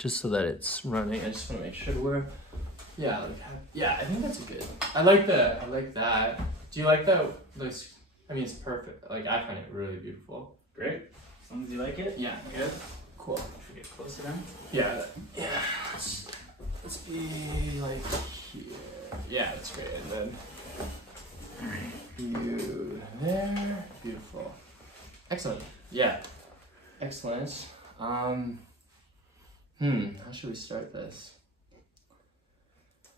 just so that it's running. I just want to make sure we're, yeah, like, yeah, I think that's a good. I like that. Do you like those? I mean, it's perfect. Like, I find it really beautiful. Great. As long as you like it. Yeah. Good. Cool. Should we get closer then? Yeah. Yeah. Let's be like here. Yeah, that's great. And then you there. Beautiful. Excellent. Yeah. Excellent. How should we start this?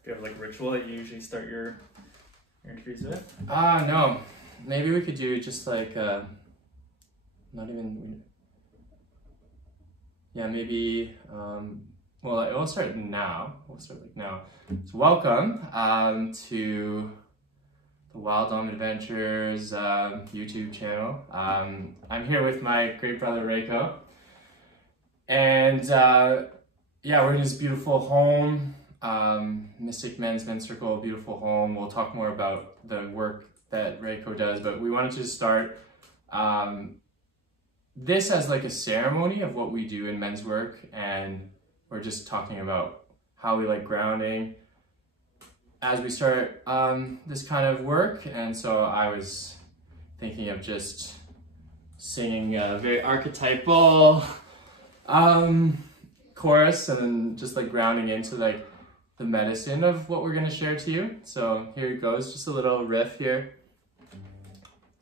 Do you have like a ritual that you usually start your interviews with? No. Maybe we could do just like not even. Yeah, maybe. Well, we'll start now. We'll start like now. So welcome to the Wild Dom Adventures YouTube channel. I'm here with my great brother Reiko, and yeah, we're in his beautiful home, Mystic Men's Circle, beautiful home. We'll talk more about the work that Reiko does, but we wanted to start this as like a ceremony of what we do in men's work, and we're just talking about how we like grounding as we start this kind of work. And so I was thinking of just singing a very archetypal chorus and then just like grounding into like the medicine of what we're going to share to you. So here it goes, just a little riff here.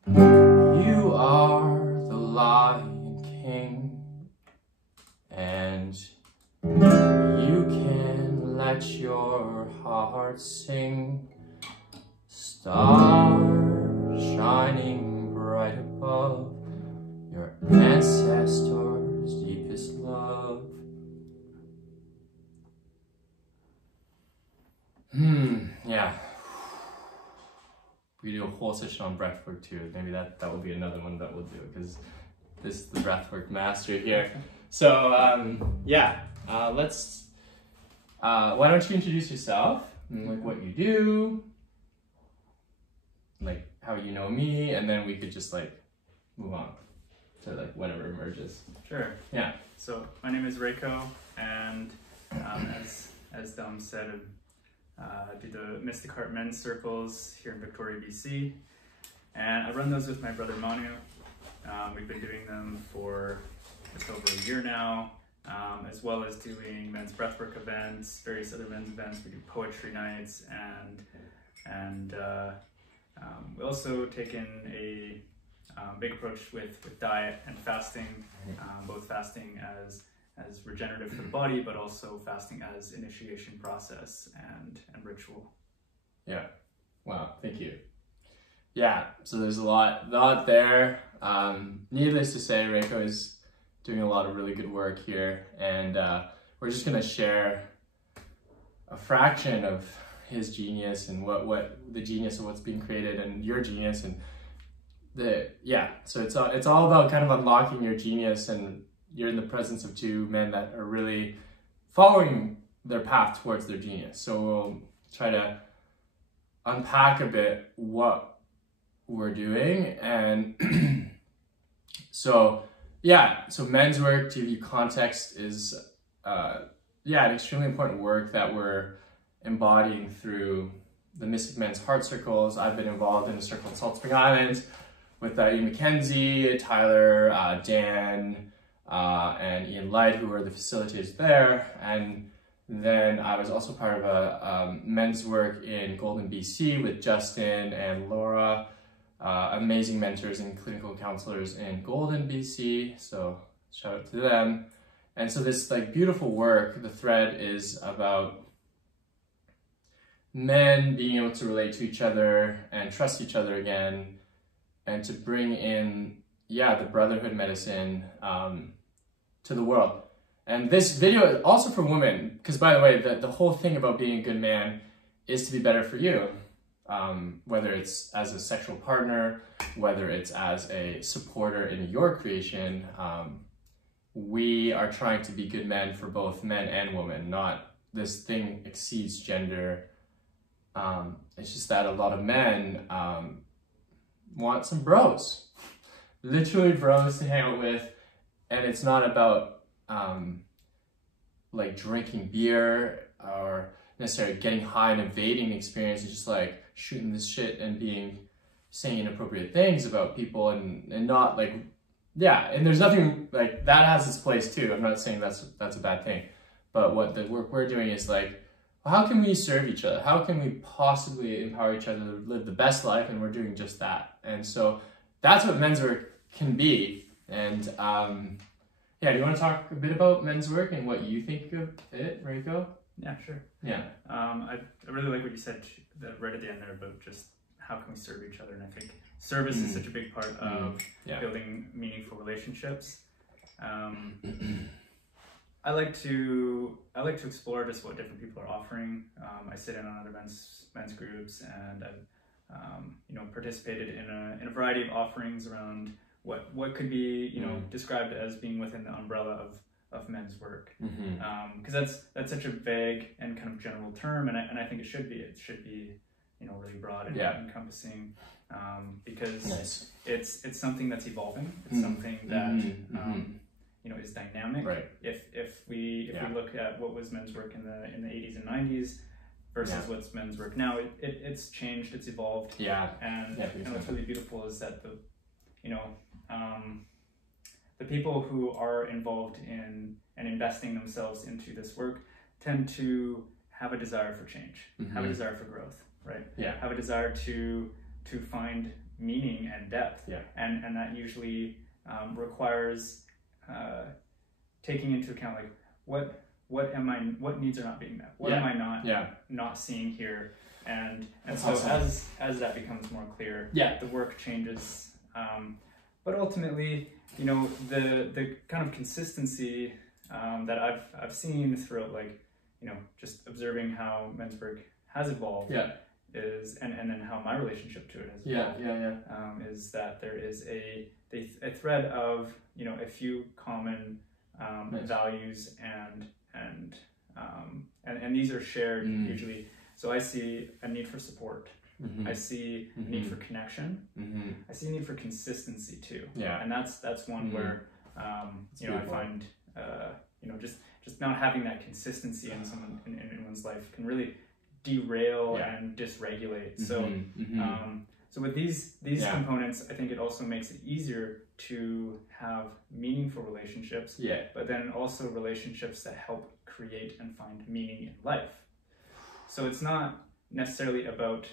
You are the Lion King, and you can let your heart sing. Stars shining bright above, your ancestors' deepest love. Yeah. We do a whole session on breathwork too. Maybe that will be another one that we'll do, because this is the breathwork master here. So yeah, let's. Why don't you introduce yourself and like what you do, like how you know me, and then we could just like move on to like whatever emerges. Sure. Yeah. So my name is Reiko, and as Dom said, I do the Mystic Heart Men's Circles here in Victoria, BC, and I run those with my brother Manu. We've been doing them for just over a year now, as well as doing men's breathwork events, various other men's events. We do poetry nights, and we also taken a big approach with diet and fasting, both fasting as regenerative for the body, but also fasting as initiation process and ritual. Yeah. Wow. Thank you. Yeah. So there's a lot there. Needless to say, Reiko is doing a lot of really good work here, and we're just gonna share a fraction of his genius and what the genius of what's being created and your genius and so it's all about kind of unlocking your genius, and you're in the presence of two men that are really following their path towards their genius. So we'll try to unpack a bit what we're doing. And so men's work, to give you context, is an extremely important work that we're embodying through the Mystic Men's Heart Circles. I've been involved in a circle in Salt Spring Island with Ian McKenzie, Tyler, Dan, and Ian Light, who were the facilitators there. And then I was also part of a men's work in Golden, BC with Justin and Laura, amazing mentors and clinical counselors in Golden, BC. So shout out to them. And so this like beautiful work, the thread is about men being able to relate to each other and trust each other again, and to bring in, the brotherhood medicine to the world. And this video is also for women, because by the way, the whole thing about being a good man is to be better for you. Whether it's as a sexual partner, whether it's as a supporter in your creation, we are trying to be good men for both men and women, not this thing exceeds gender. It's just that a lot of men want some bros, literally bros to hang out with, and it's not about like drinking beer or necessarily getting high and evading the experience. It's just like shooting this shit and saying inappropriate things about people and not like, yeah, and there's nothing like that has its place too. I'm not saying that's a bad thing, but what the work we're doing is like, how can we serve each other? How can we possibly empower each other to live the best life? And we're doing just that. And so that's what men's work can be. And yeah, do you want to talk a bit about men's work and what you think of it, Reiko? Yeah, sure. Yeah. I really like what you said right at the end there about just how can we serve each other, and I think service is such a big part of building meaningful relationships. I like to explore just what different people are offering. I sit in on other men's groups, and I've participated in a variety of offerings around what could be described as being within the umbrella of men's work, because that's such a vague and kind of general term, and I think it should be really broad and encompassing, because it's something that's evolving. It's something that is dynamic. Right. If we look at what was men's work in the 80s and 90s versus what's men's work now, it's changed, it's evolved. And what's really beautiful is that the people who are involved in and investing themselves into this work tend to have a desire for change, have a desire for growth, right? Have a desire to find meaning and depth, and that usually requires taking into account like what needs are not being met, what am I not seeing here, and so awesome. as that becomes more clear, the work changes, but ultimately the kind of consistency that I've seen throughout, like just observing how men's work has evolved, is and then how my relationship to it has evolved, is that there is a thread of a few common values, and these are shared usually. So I see a need for support. I see a need for connection. I see a need for consistency too. And that's one where I find just not having that consistency in someone in one's life can really derail and dysregulate. So so with these components, I think it also makes it easier to have meaningful relationships, but then also relationships that help create and find meaning in life. So it's not necessarily about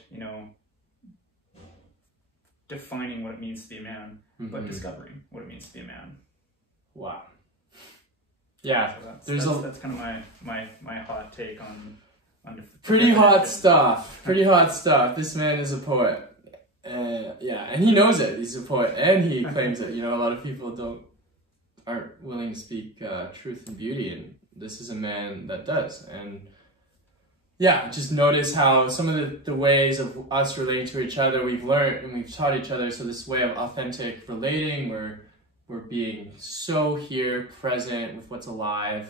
defining what it means to be a man, but discovering what it means to be a man. Wow. Yeah, so that's kind of my hot take on pretty hot stuff. Pretty hot stuff. This man is a poet. And he knows it. He's a poet, and he claims it. A lot of people aren't willing to speak truth and beauty, and this is a man that does. And just notice how some of the ways of us relating to each other we've learned and we've taught each other. So this way of authentic relating, where we're being so here, present with what's alive.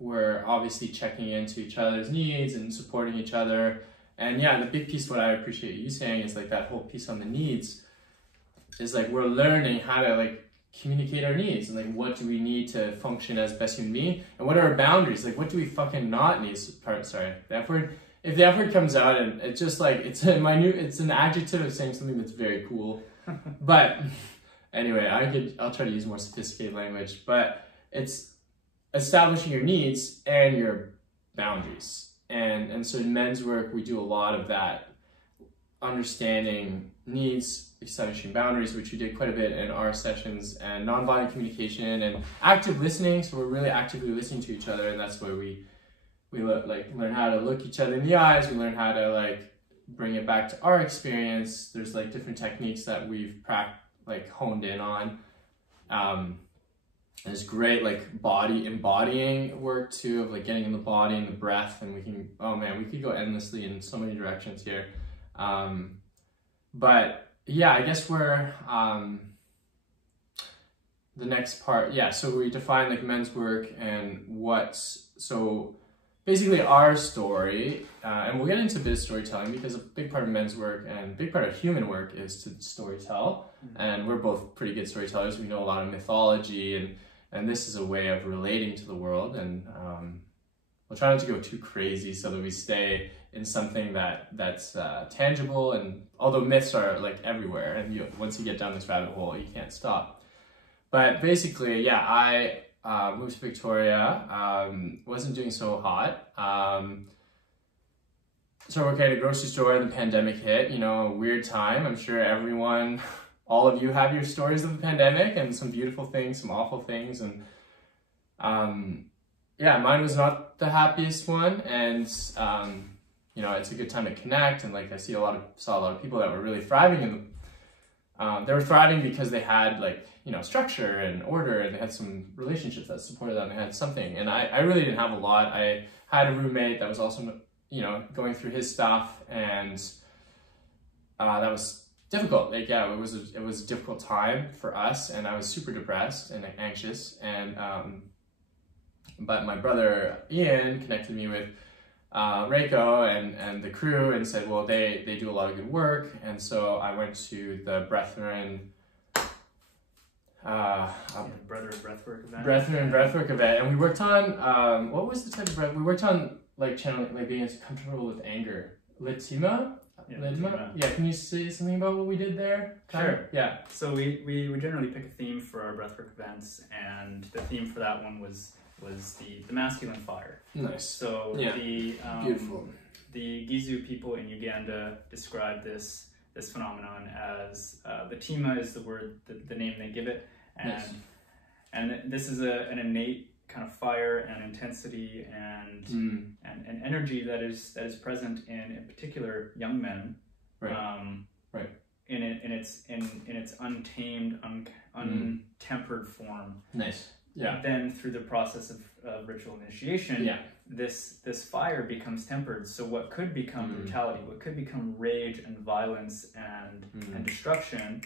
We're obviously checking into each other's needs and supporting each other. And the big piece, what I appreciate you saying, is like that whole piece on the needs is like we're learning how to like communicate our needs, and like what do we need to function as best human being, and what are our boundaries, like what do we fucking not need. Sorry, the F word. If the F word comes out and it's just like it's an adjective of saying something that's very cool. But anyway, I'll try to use more sophisticated language, but it's establishing your needs and your boundaries. And so in men's work, we do a lot of that, understanding needs, establishing boundaries, which we did quite a bit in our sessions, and nonviolent communication and active listening. So we're really actively listening to each other, and that's where we learn how to look each other in the eyes. We learn how to like bring it back to our experience. There's like different techniques that we've honed in on. There's great like body embodying work too, of like getting in the body and the breath, and we could go endlessly in so many directions here. But I guess we're the next part. So we define like men's work and so basically our story, and we'll get into a bit of storytelling, because a big part of men's work and a big part of human work is to storytell. And we're both pretty good storytellers. We know a lot of mythology and And this is a way of relating to the world, and we'll try not to go too crazy so that we stay in something that's tangible. And although myths are like everywhere, and once you get down this rabbit hole, you can't stop. But basically, yeah, I moved to Victoria, wasn't doing so hot. Started working at a grocery store, and the pandemic hit, you know, a weird time. I'm sure everyone, all of you have your stories of the pandemic, and some beautiful things, some awful things, and yeah, mine was not the happiest one, and you know, it's a good time to connect, and like I saw a lot of people that were really thriving in the, they were thriving because they had like, you know, structure and order, and they had some relationships that supported them, they had something, and I really didn't have a lot. I had a roommate that was also, you know, going through his stuff, and that was difficult. Like, yeah, it was a difficult time for us, and I was super depressed and anxious, and but my brother Ian connected me with Reiko and the crew, and said, well, they do a lot of good work, and so I went to the Brethren Breathwork event. Brethren Breathwork event, and we worked on what was the type of breath? We worked on like channeling, like being comfortable with anger. Litima? Yeah, Lidma? Yeah, can you say something about what we did there? Sure. Yeah. So we generally pick a theme for our breathwork events, and the theme for that one was the masculine fire. Nice. So yeah. Beautiful. The Gizu people in Uganda describe this phenomenon as Litima is the word, the name they give it, and nice. And this is an innate kind of fire and intensity and energy that is present in particular young men, right? Right. In its untamed, untempered form. Nice. Yeah. Then through the process of ritual initiation, yeah. this fire becomes tempered. So what could become brutality, what could become rage and violence and destruction,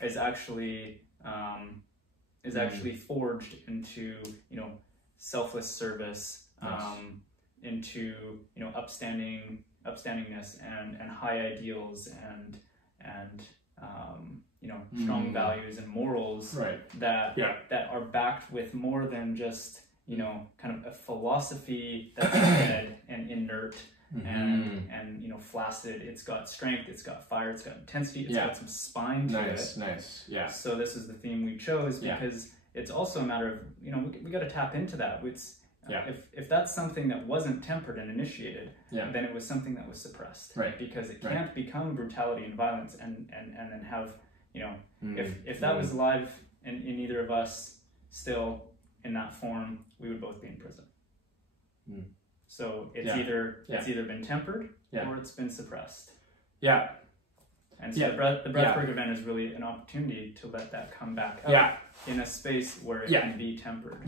is actually forged into, you know, selfless service, into, you know, upstandingness and high ideals and you know, strong values and morals, right. that are backed with more than just, you know, kind of a philosophy that's dead and inert and you know, flaccid. It's got strength, it's got fire, it's got intensity, it's got some spine to it. Nice, yeah. So this is the theme we chose because it's also a matter of, you know, we got to tap into that. It's if that's something that wasn't tempered and initiated, then it was something that was suppressed, right? Because it can't become brutality and violence and then have, you know, if that was alive in either of us still in that form, we would both be in prison. So it's either been tempered or it's been suppressed. Yeah. And so the breathwork event is really an opportunity to let that come back up in a space where it can be tempered.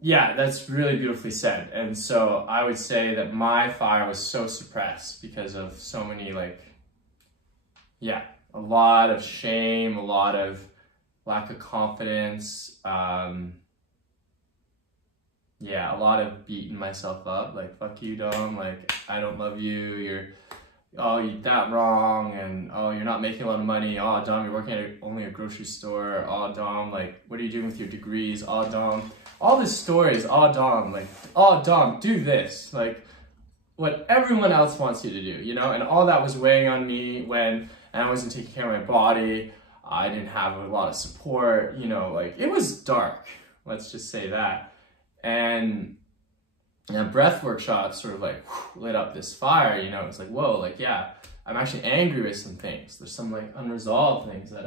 Yeah, that's really beautifully said. And so I would say that my fire was so suppressed because of so many, like, a lot of shame, a lot of lack of confidence, a lot of beating myself up, like, fuck you, Dom, like, I don't love you, you're that wrong, and oh, you're not making a lot of money, oh, Dom, you're working at only a grocery store, oh, Dom, like, what are you doing with your degrees, oh, Dom, all these stories, oh, Dom, like, oh, Dom, do this, like, what everyone else wants you to do, you know, and all that was weighing on me when I wasn't taking care of my body, I didn't have a lot of support, you know, like, it was dark, let's just say that, and breath workshops sort of like lit up this fire, you know, it's like, whoa, like, yeah, I'm actually angry with some things. There's some like unresolved things that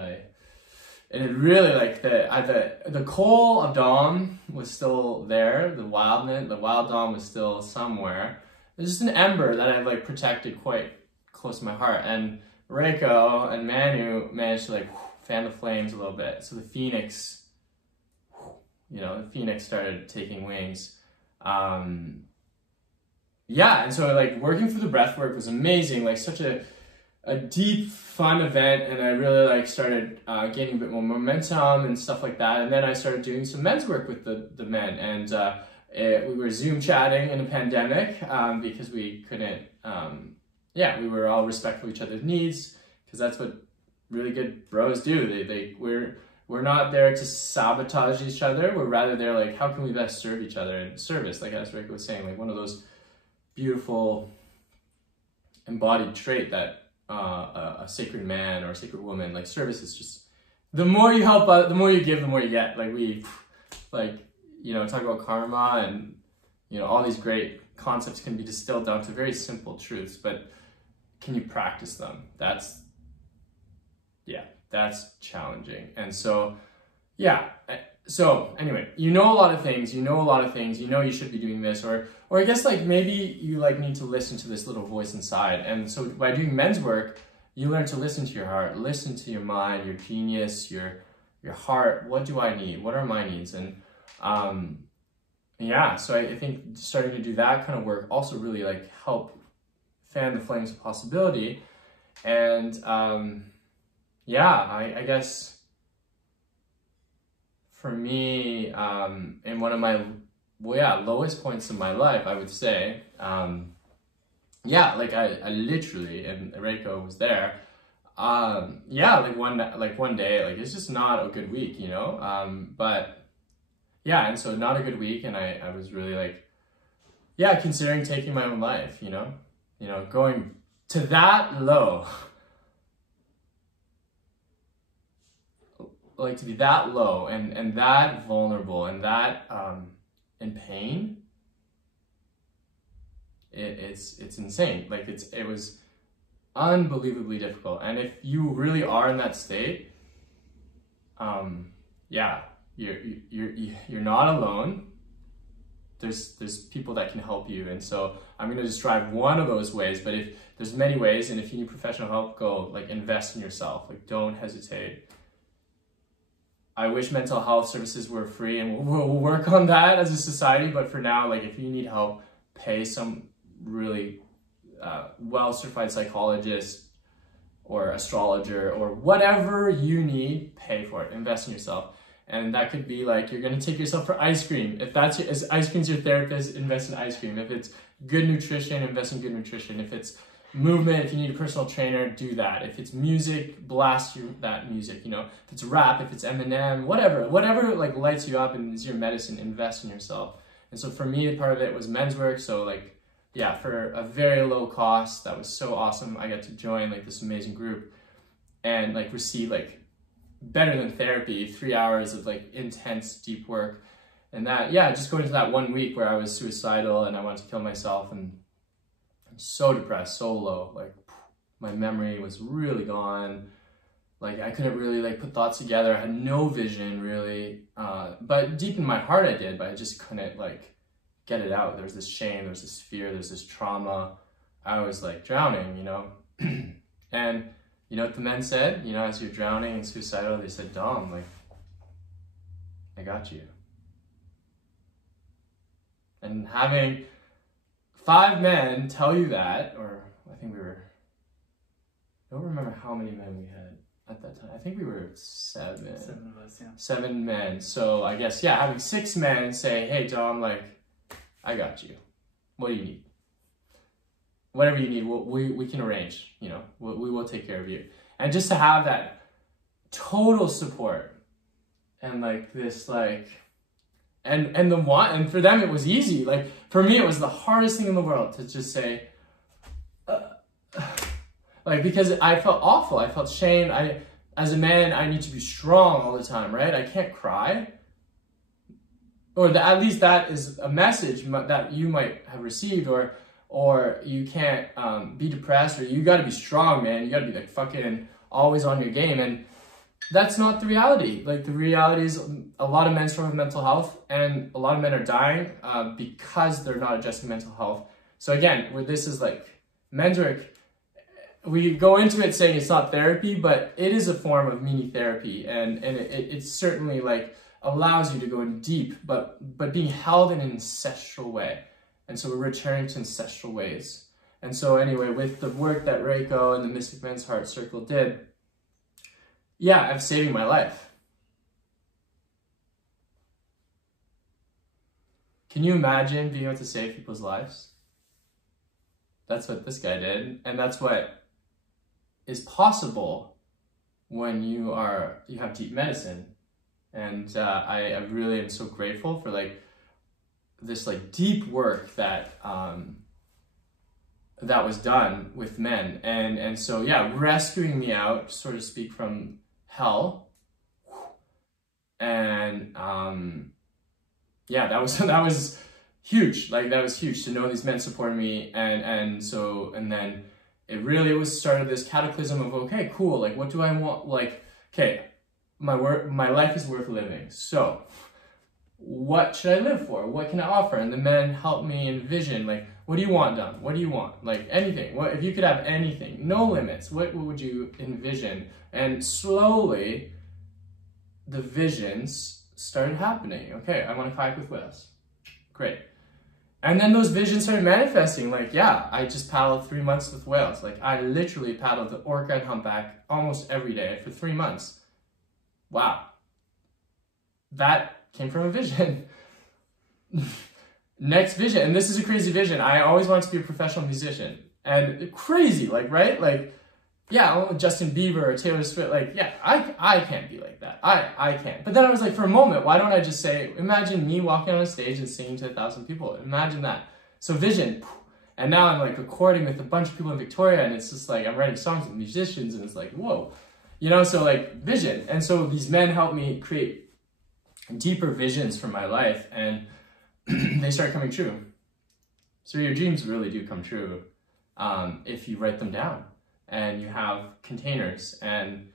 and it really like the coal of Dom was still there. The wild Dom was still somewhere. There's just an ember that I've like protected quite close to my heart. And Reiko and Manu managed to like fan the flames a little bit. So the phoenix, you know, the phoenix started taking wings. And so like working through the breath work was amazing, like such a deep, fun event, and I really like started gaining a bit more momentum and stuff like that. And then I started doing some men's work with the men, and we were Zoom chatting in a pandemic because we couldn't, we were all respectful of each other's needs, because that's what really good bros do. we're not there to sabotage each other. We're rather there like, how can we best serve each other? And service, like as Rick was saying, like one of those beautiful embodied trait that a sacred man or a sacred woman, like service is just, the more you help out, the more you give, the more you get. Like we, like, you know, talk about karma and, you know, all these great concepts can be distilled down to very simple truths, but can you practice them? That's challenging. And so, yeah. So anyway, you know a lot of things, you know you should be doing this, or I guess like maybe you like need to listen to this little voice inside. And so by doing men's work, you learn to listen to your heart, listen to your mind, your genius, your heart. What do I need? What are my needs? And yeah, so I think starting to do that kind of work also really like help fan the flames of possibility. And yeah, I guess for me, in one of my lowest points in my life, I would say, yeah, like I literally, and Reiko was there. Yeah, like one day, like it's just not a good week, you know. But yeah, and so not a good week, and I was really like, yeah, considering taking my own life, you know, going to that low, like to be that low and that vulnerable and that in pain. It's insane. Like it was unbelievably difficult. And if you really are in that state, yeah, you're not alone. There's people that can help you. And so I'm going to describe one of those ways, but if there's many ways, and if you need professional help, go like invest in yourself. Like don't hesitate. I wish mental health services were free, and we'll work on that as a society. But for now, like if you need help, pay some really well-certified psychologist or astrologer or whatever you need, pay for it, invest in yourself. And that could be like, you're going to take yourself for ice cream. If that's ice cream's your therapist, invest in ice cream. If it's good nutrition, invest in good nutrition. If it's movement, if you need a personal trainer, do that. If it's music, blast that music, you know. If it's rap, if it's Eminem, whatever like lights you up and is your medicine, invest in yourself. And so for me, part of it was men's work. So like, yeah, for a very low cost, that was so awesome. I got to join like this amazing group and like receive like better than therapy, 3 hours of like intense, deep work. And that, yeah, just going to that 1 week where I was suicidal and I wanted to kill myself and I'm so depressed, so low, like my memory was really gone. Like I couldn't really like put thoughts together. I had no vision really, but deep in my heart I did, but I just couldn't like get it out. There's this shame, there's this fear, there's this trauma. I was like drowning, you know. And you know what the men said, you know, as you're drowning and suicidal, they said, Dom, like, I got you. And having 5 men tell you that, or I think I don't remember how many men we had at that time. I think we were 7. 7 of us, yeah. 7 men. So I guess, yeah, having 6 men say, hey, Dom, like, I got you. What do you need? Whatever you need, we can arrange, you know, we will take care of you. And just to have that total support and like this, like, and for them it was easy. Like for me, it was the hardest thing in the world to just say, like, because I felt awful. I felt shamed. As a man, I need to be strong all the time, right? I can't cry. Or at least that is a message that you might have received, or you can't be depressed, or you gotta be strong, man. You gotta be like fucking always on your game. And that's not the reality. Like the reality is a lot of men struggle with mental health, and a lot of men are dying because they're not addressing mental health. So again, where this is like men's work, we go into it saying it's not therapy, but it is a form of mini therapy, and it certainly like allows you to go in deep, but being held in an ancestral way. And so we're returning to ancestral ways. And so anyway, with the work that Reiko and the Mystic Men's Heart Circle did, yeah, I'm saving my life. Can you imagine being able to save people's lives? That's what this guy did. And that's what is possible when you have deep medicine. And I really am so grateful for like this like deep work that that was done with men. And so yeah, rescuing me out, so to speak, from hell. And yeah, that was huge. Like that was huge to know these men supporting me. And then it really was started this cataclysm of, okay, cool, like what do I want? Like, okay, my life is worth living. So what should I live for? What can I offer? And the men helped me envision, like, what do you want done? What do you want? Like anything. What if you could have anything? No limits. What would you envision? And slowly the visions started happening. Okay, I want to kayak with whales. Great. And then those visions started manifesting. Like, yeah, I just paddled 3 months with whales. Like, I literally paddled the orca and humpback almost every day for 3 months. Wow. That came from a vision. Next vision, and this is a crazy vision. I always wanted to be a professional musician. And crazy, like, right? Like, yeah, Justin Bieber or Taylor Swift, like, yeah, I can't be like that. I can't. But then I was like, for a moment, why don't I just say, imagine me walking on a stage and singing to 1,000 people. Imagine that. So vision. And now I'm like recording with a bunch of people in Victoria, and it's just like, I'm writing songs with musicians, and it's like, whoa. You know, so like vision. And so these men helped me create deeper visions for my life, and they start coming true. So your dreams really do come true if you write them down and you have containers, and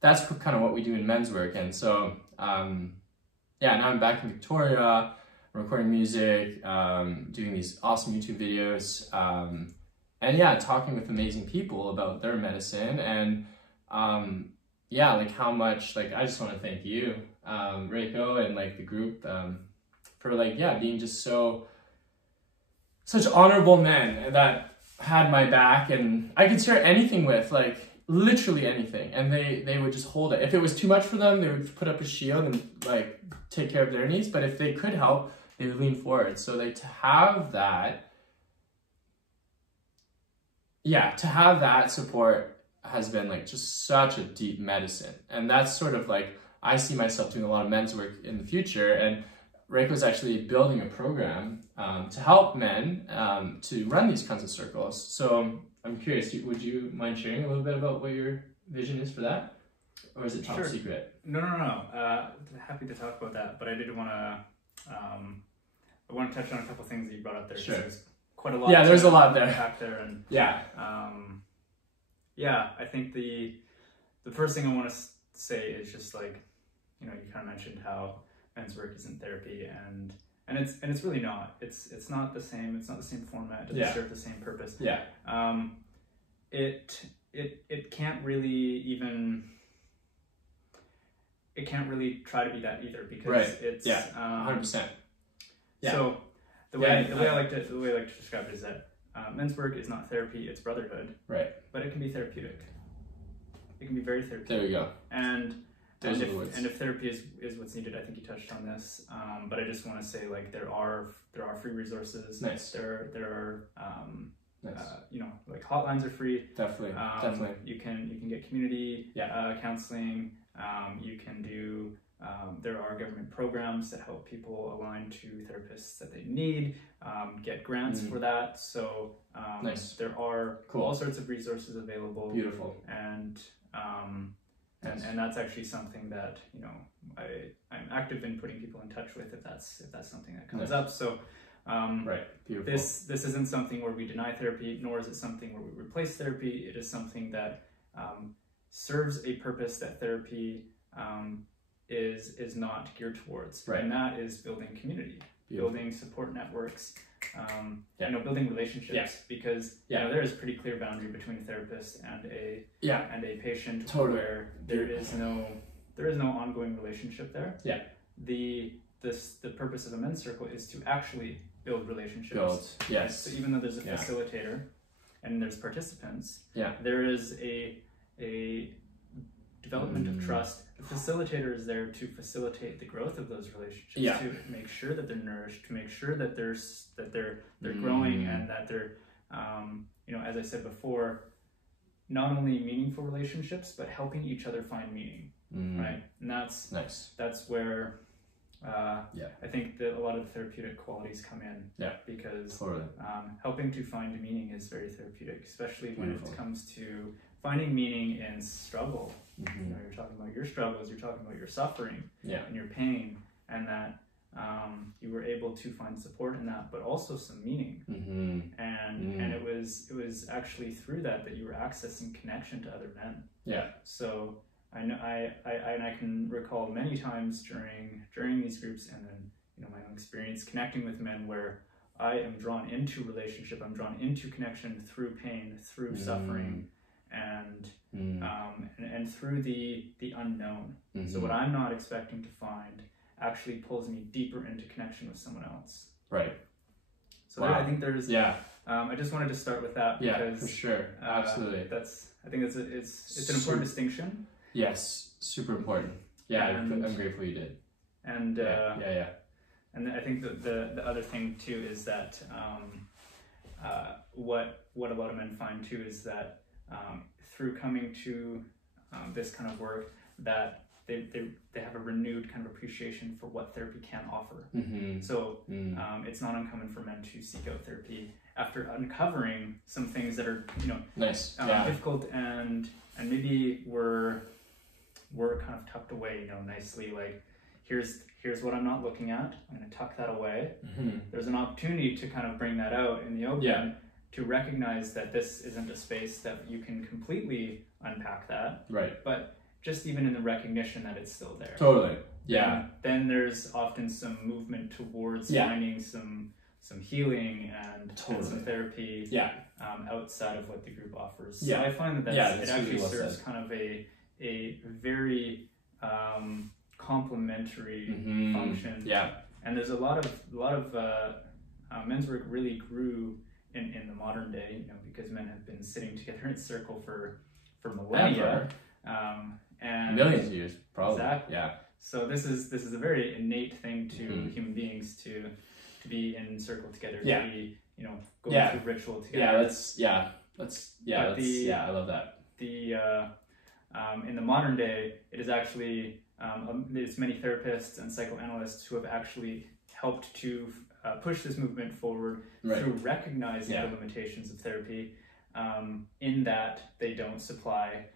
that's kind of what we do in men's work. And so yeah, now I'm back in Victoria, I'm recording music, doing these awesome YouTube videos, and yeah, talking with amazing people about their medicine. And yeah, like how much, like I just want to thank you, Reiko, and like the group for like, yeah, being just such honorable men that had my back, and I could share anything with, like literally anything, and they would just hold it. If it was too much for them, they would put up a shield and like take care of their needs, but if they could help, they would lean forward. So like to have that support has been like just such a deep medicine. And that's sort of like, I see myself doing a lot of men's work in the future, and Reiko's actually building a program to help men to run these kinds of circles. So I'm curious, would you mind sharing a little bit about what your vision is for that? Or is it top secret? No. Happy to talk about that, but I did want to I want to touch on a couple things that you brought up there. Sure. There's quite a lot. Yeah, there's a lot there. Back there, and yeah. Yeah, I think the first thing I want to say is just like, you know, you kind of mentioned how men's work isn't therapy, and it's really not. It's not the same. It's not the same format. It doesn't serve the same purpose. Yeah. It can't really even. It can't really try to be that either, because it's 100%. Yeah. So the way I like to describe it is that men's work is not therapy; it's brotherhood. Right. But it can be therapeutic. It can be very therapeutic. There we go. And if therapy is what's needed, I think you touched on this. But I just want to say, like, there are free resources. Nice. There are nice. You know, like hotlines are free. Definitely. Definitely. You can get community counseling. You can do. There are government programs that help people align to therapists that they need, get grants for that. So nice. There are all sorts of resources available. Beautiful. And that's actually something that, you know, I'm active in putting people in touch with if that's something that comes up. So right. Beautiful. This isn't something where we deny therapy, nor is it something where we replace therapy. It is something that serves a purpose that therapy is not geared towards, and that is building community, building support networks, you know, building relationships, because you know, there is a pretty clear boundary between a therapist and a patient, where there is no ongoing relationship there. Yeah. The purpose of a men's circle is to actually build relationships. Yes. So even though there's a facilitator and there's participants, there is a development of trust. The facilitator is there to facilitate the growth of those relationships, to make sure that they're nourished, to make sure that they're growing, and that they're you know, as I said before, not only meaningful relationships, but helping each other find meaning. right? And that's Nice. that's where Yeah. I think that a lot of the therapeutic qualities come in. Yeah. Because Totally. helping to find meaning is very therapeutic, especially when Beautiful. it comes to finding meaning in struggle. Mm-hmm. You know, you're talking about your struggles, you're talking about your suffering Yeah. and your pain, and that you were able to find support in that, but also some meaning. Mm-hmm. And it was actually through that you were accessing connection to other men. Yeah. So I know I can recall many times during these groups, and then, you know, my own experience connecting with men where I am drawn into relationship, I'm drawn into connection through pain, through suffering, and through the unknown. Mm-hmm. So what I'm not expecting to find actually pulls me deeper into connection with someone else. Right. So Wow. I think there's Yeah. I just wanted to start with that Yeah, because for sure. Absolutely. I think it's an important distinction. Yes, super important. Yeah, And- I'm grateful you did. And Yeah. and I think that the other thing too is that what a lot of men find too is that through coming to this kind of work, that they have a renewed kind of appreciation for what therapy can offer. Mm-hmm. So it's not uncommon for men to seek out therapy after uncovering some things that are, you know, Nice. Yeah. difficult and maybe were kind of tucked away, you know, nicely. Like, here's what I'm not looking at. I'm going to tuck that away. Mm-hmm. There's an opportunity to kind of bring that out in the open. Yeah. To recognize that this isn't a space that you can completely unpack that, Right. but just even in the recognition that it's still there. Totally. Yeah. Then there's often some movement towards Yeah. finding some healing and Totally. some therapy Yeah. outside of what the group offers. Yeah. So I find that Yeah, it that's actually really well serves said. kind of a very complementary Mm-hmm. function. Yeah. And there's a lot of men's work really grew in the modern day, you know, because men have been sitting together in a circle for millennia. And Millions of years, probably. Exactly. Yeah. so this is a very innate thing to Mhm. human beings to be in circle together, Yeah. to be, you know, going Yeah. through ritual together. Yeah. The in the modern day, it is actually there's many therapists and psychoanalysts who have actually helped to push this movement forward Right. through recognizing Yeah. the limitations of therapy, in that they don't supply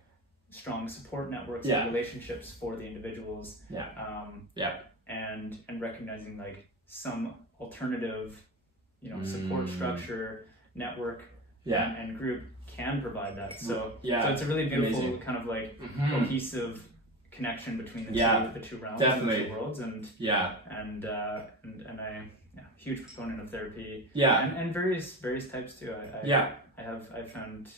strong support networks Yeah. and relationships for the individuals, Yeah. Yeah. and recognizing like some alternative, you know, support structure, network, Yeah. and group can provide that. So Yeah. so it's a really beautiful Amazing. kind of like Mhm. cohesive connection between Yeah. the two realms, Definitely. the two worlds, and Yeah. I huge proponent of therapy. Yeah. And various types too. I've found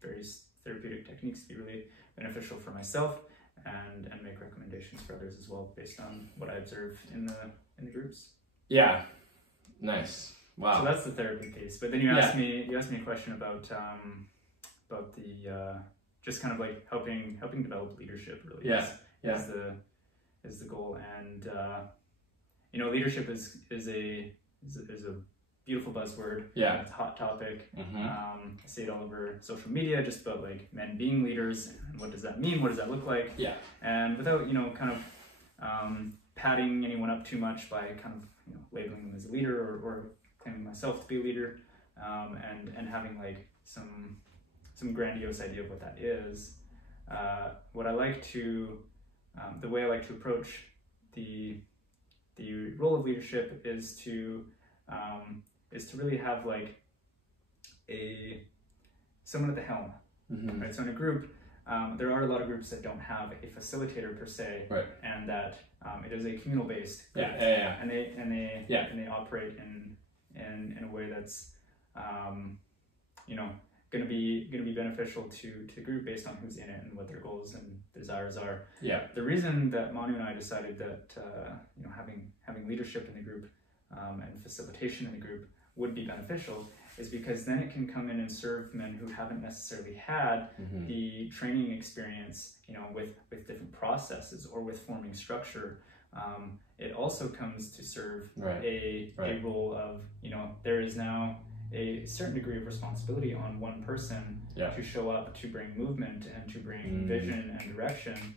various therapeutic techniques to be really beneficial for myself, and make recommendations for others as well based on what I observe in the groups. Yeah. Nice. Wow. So that's the therapy piece. But then you asked me a question about the just kind of like helping develop leadership really. Yeah. Is the goal, and you know, leadership is a beautiful buzzword. Yeah. It's a hot topic. Mhm. I see it all over social media, just about like men being leaders and what does that mean? What does that look like? Yeah. And without, you know, kind of patting anyone up too much by kind of, you know, labeling them as a leader or claiming myself to be a leader, and having like some grandiose idea of what that is. What I like to, the way I like to approach the role of leadership is to really have like someone at the helm, Mhm. right? So in a group, there are a lot of groups that don't have a facilitator per se, Right. and that it is a communal based group, Yeah. and they Yeah. and they operate in a way that's you know, going to be beneficial to the group based on who's in it and what their goals and desires are. Yeah. The reason that Manu and I decided that you know, having leadership in the group and facilitation in the group would be beneficial is because then it can come in and serve men who haven't necessarily had Mhm. the training experience, you know, with different processes or with forming structure. It also comes to serve Right. a role of, you know, there is now a certain degree of responsibility on one person Yeah. to show up, to bring movement and to bring vision and direction.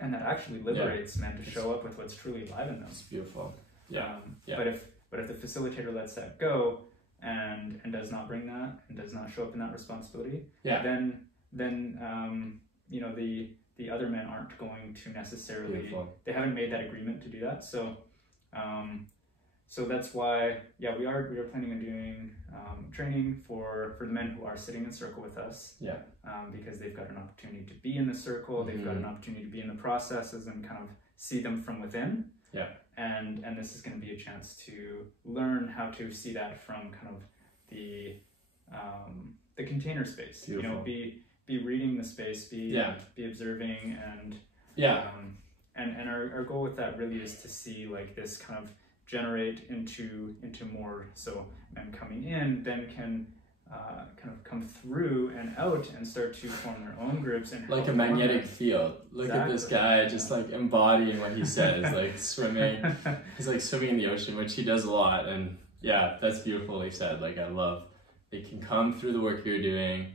that actually liberates men to show up with what's truly alive in them. It's beautiful. Yeah. But if the facilitator lets that go and does not bring that and does not show up in that responsibility, then you know, the other men aren't going to necessarily, they haven't made that agreement to do that. So so that's why, we are planning on doing training for the men who are sitting in circle with us. Because they've got an opportunity to be in the circle, they've got an opportunity to be in the processes and kind of see them from within. And this is going to be a chance to learn how to see that from kind of the container space. Beautiful. You know, be reading the space, be observing, and and our goal with that really is to see like this kind of generate into more, so men coming in then can kind of come through and out and start to form their own groups and like a magnetic field. Look at this guy just like embodying what he says, like swimming. He's like swimming in the ocean, which he does a lot, and that's beautifully said. Like I love it can come through the work you're doing.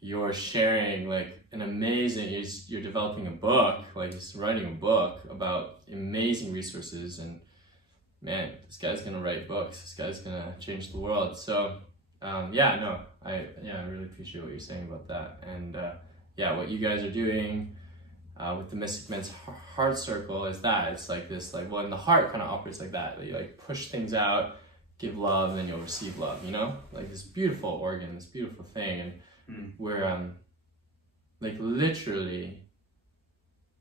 You're sharing like an amazing, you're developing a book, like he's writing a book about amazing resources, and man, this guy's gonna write books, this guy's gonna change the world. So I really appreciate what you're saying about that. And what you guys are doing with the Mystic Men's Heart Circle is that it's like this, like, well, in the heart kind of operates like that you like push things out, give love, and then you'll receive love, you know, like this beautiful organ, this beautiful thing. And we're like literally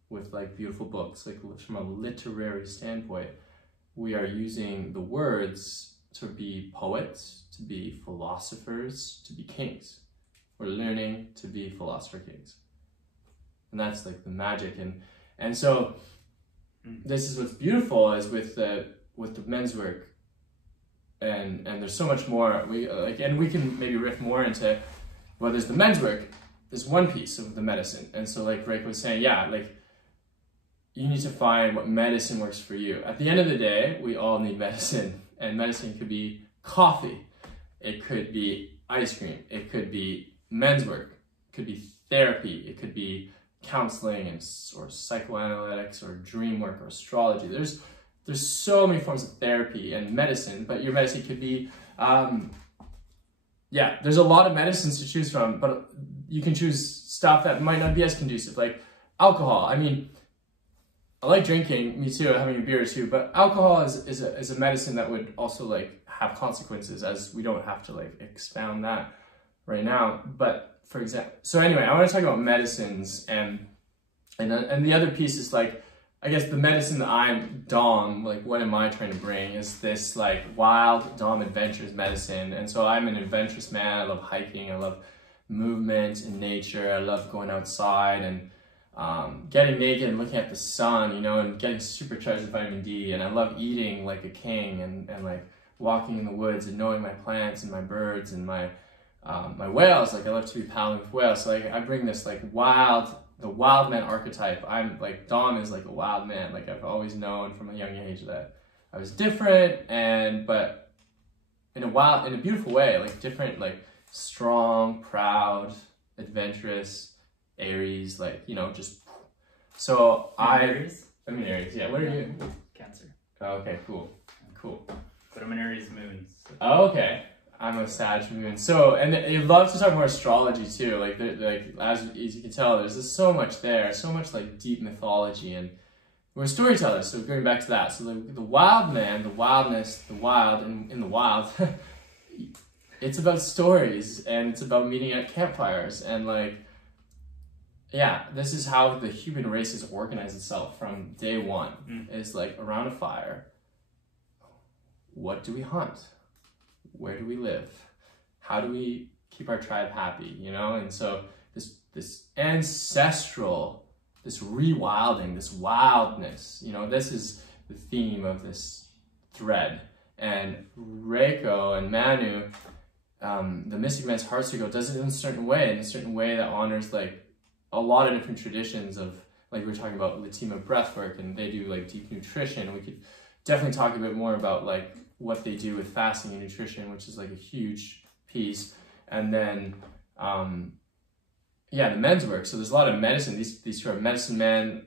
with like beautiful books, like from a literary standpoint, we are using the words to be poets, to be philosophers, to be kings. We're learning to be philosopher kings. And that's like the magic. And so this is what's beautiful is with the men's work, and there's so much more and we can maybe riff more into, well, there's the men's work, there's one piece of the medicine. And so like Reiko was saying, like you need to find what medicine works for you. At the end of the day, we all need medicine, and medicine could be coffee, it could be ice cream, it could be men's work, it could be therapy, it could be counseling or psychoanalytics or dream work or astrology. There's so many forms of therapy and medicine, but your medicine could be, there's a lot of medicines to choose from, but you can choose stuff that might not be as conducive, like alcohol. I mean, I like drinking, me too, having a beer too, but alcohol is a medicine that would also like have consequences, as we don't have to like expound that right now. But for example, so anyway, I want to talk about medicines, and the other piece is like, I guess the medicine that I'm Dom, like what am I trying to bring is this like wild Dom adventures medicine. And so I'm an adventurous man. I love hiking, I love movement in nature, I love going outside and getting naked and looking at the sun, you know, and getting supercharged with vitamin D. And I love eating like a king, and like walking in the woods and knowing my plants and my birds and my whales. Like I love to be paddling with whales. So like I bring this like the wild man archetype. I'm like, Dom is like a wild man. Like I've always known from a young age that I was different, but in a beautiful way, like different, like strong, proud, adventurous, Aries, like, you know, just, so I'm an Aries, yeah. What are you? Cancer. Oh, okay, cool. But I'm an Aries moon. So. Oh, okay. I'm a Sag moon. So, and they love to talk more astrology too. Like as you can tell, there's so much there, so much like deep mythology, and we're storytellers. So going back to that, so the wild man, the wildness, the wild, and in the wild, it's about stories, and it's about meeting at campfires, and like, this is how the human race has organized itself from day one. It's like around a fire. What do we hunt? Where do we live? How do we keep our tribe happy, you know? And so this ancestral, this rewilding, this wildness, you know, this is the theme of this thread. And Reiko and Manu, the Mystic Men's Heart Circle does it in a certain way that honors like a lot of different traditions of, like we were talking about Latima breathwork, and they do like deep nutrition. We could definitely talk a bit more about like what they do with fasting and nutrition, which is like a huge piece. And then the men's work. So there's a lot of medicine. These two are medicine men,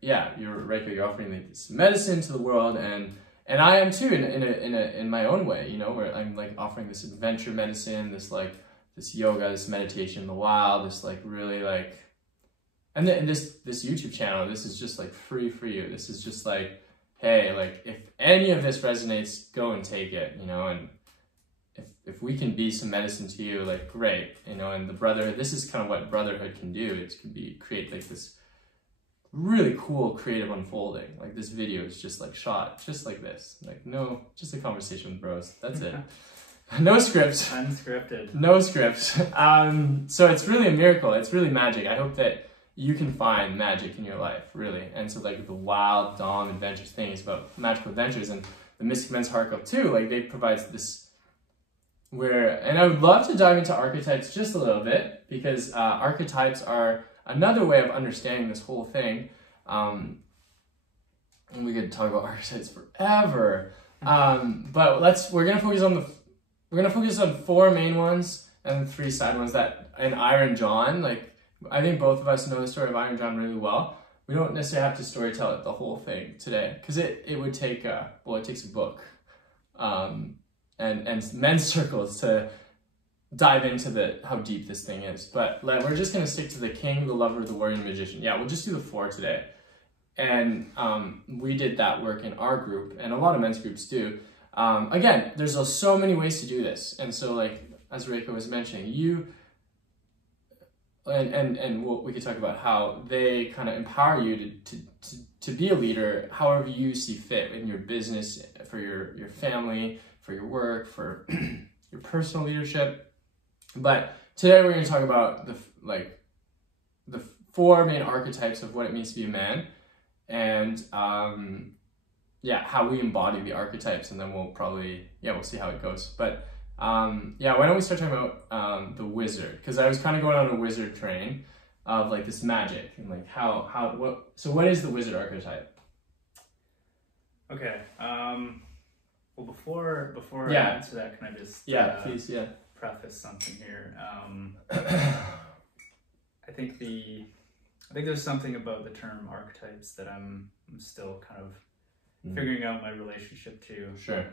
you're offering like this medicine to the world, and I am too in my own way, you know, where I'm like offering this adventure medicine, this yoga, this meditation in the wild, this like really like, and this YouTube channel, this is just like free for you. This is just like, hey, like if any of this resonates, go and take it, you know, and if we can be some medicine to you, like great, you know, and this is kind of what brotherhood can do. It can create like this really cool creative unfolding. Like this video is just like shot just like this, like just a conversation with bros. That's it. No scripts. Unscripted. No scripts. So it's really a miracle. It's really magic. I hope that you can find magic in your life, really. And so like the Wild Dom Adventures thing is about magical adventures, and the Mystic Men's Heart Club too, like they provide this and I would love to dive into archetypes just a little bit, because archetypes are another way of understanding this whole thing. And we could talk about archetypes forever. But we're gonna focus on 4 main ones and 3 side ones that in Iron John, like I think both of us know the story of Iron John really well. We don't necessarily have to storytell it the whole thing today, because it would take it takes a book and men's circles to dive into how deep this thing is. But we're just gonna stick to the king, the lover, the warrior, and the magician. Yeah, we'll just do the 4 today. And we did that work in our group, and a lot of men's groups do. Again, there's so many ways to do this, and so like as Reiko was mentioning, we could talk about how they kind of empower you to be a leader, however you see fit in your business, for your family, for your work, for your personal leadership. But today we're going to talk about the 4 main archetypes of what it means to be a man, and how we embody the archetypes, and then we'll see how it goes. But why don't we start talking about the wizard, because I was kind of going on a wizard train of like this magic, and like what is the wizard archetype? Okay. Well, before I answer that, can I just please preface something here? I think there's something about the term archetypes that I'm still kind of figuring out my relationship to. Sure.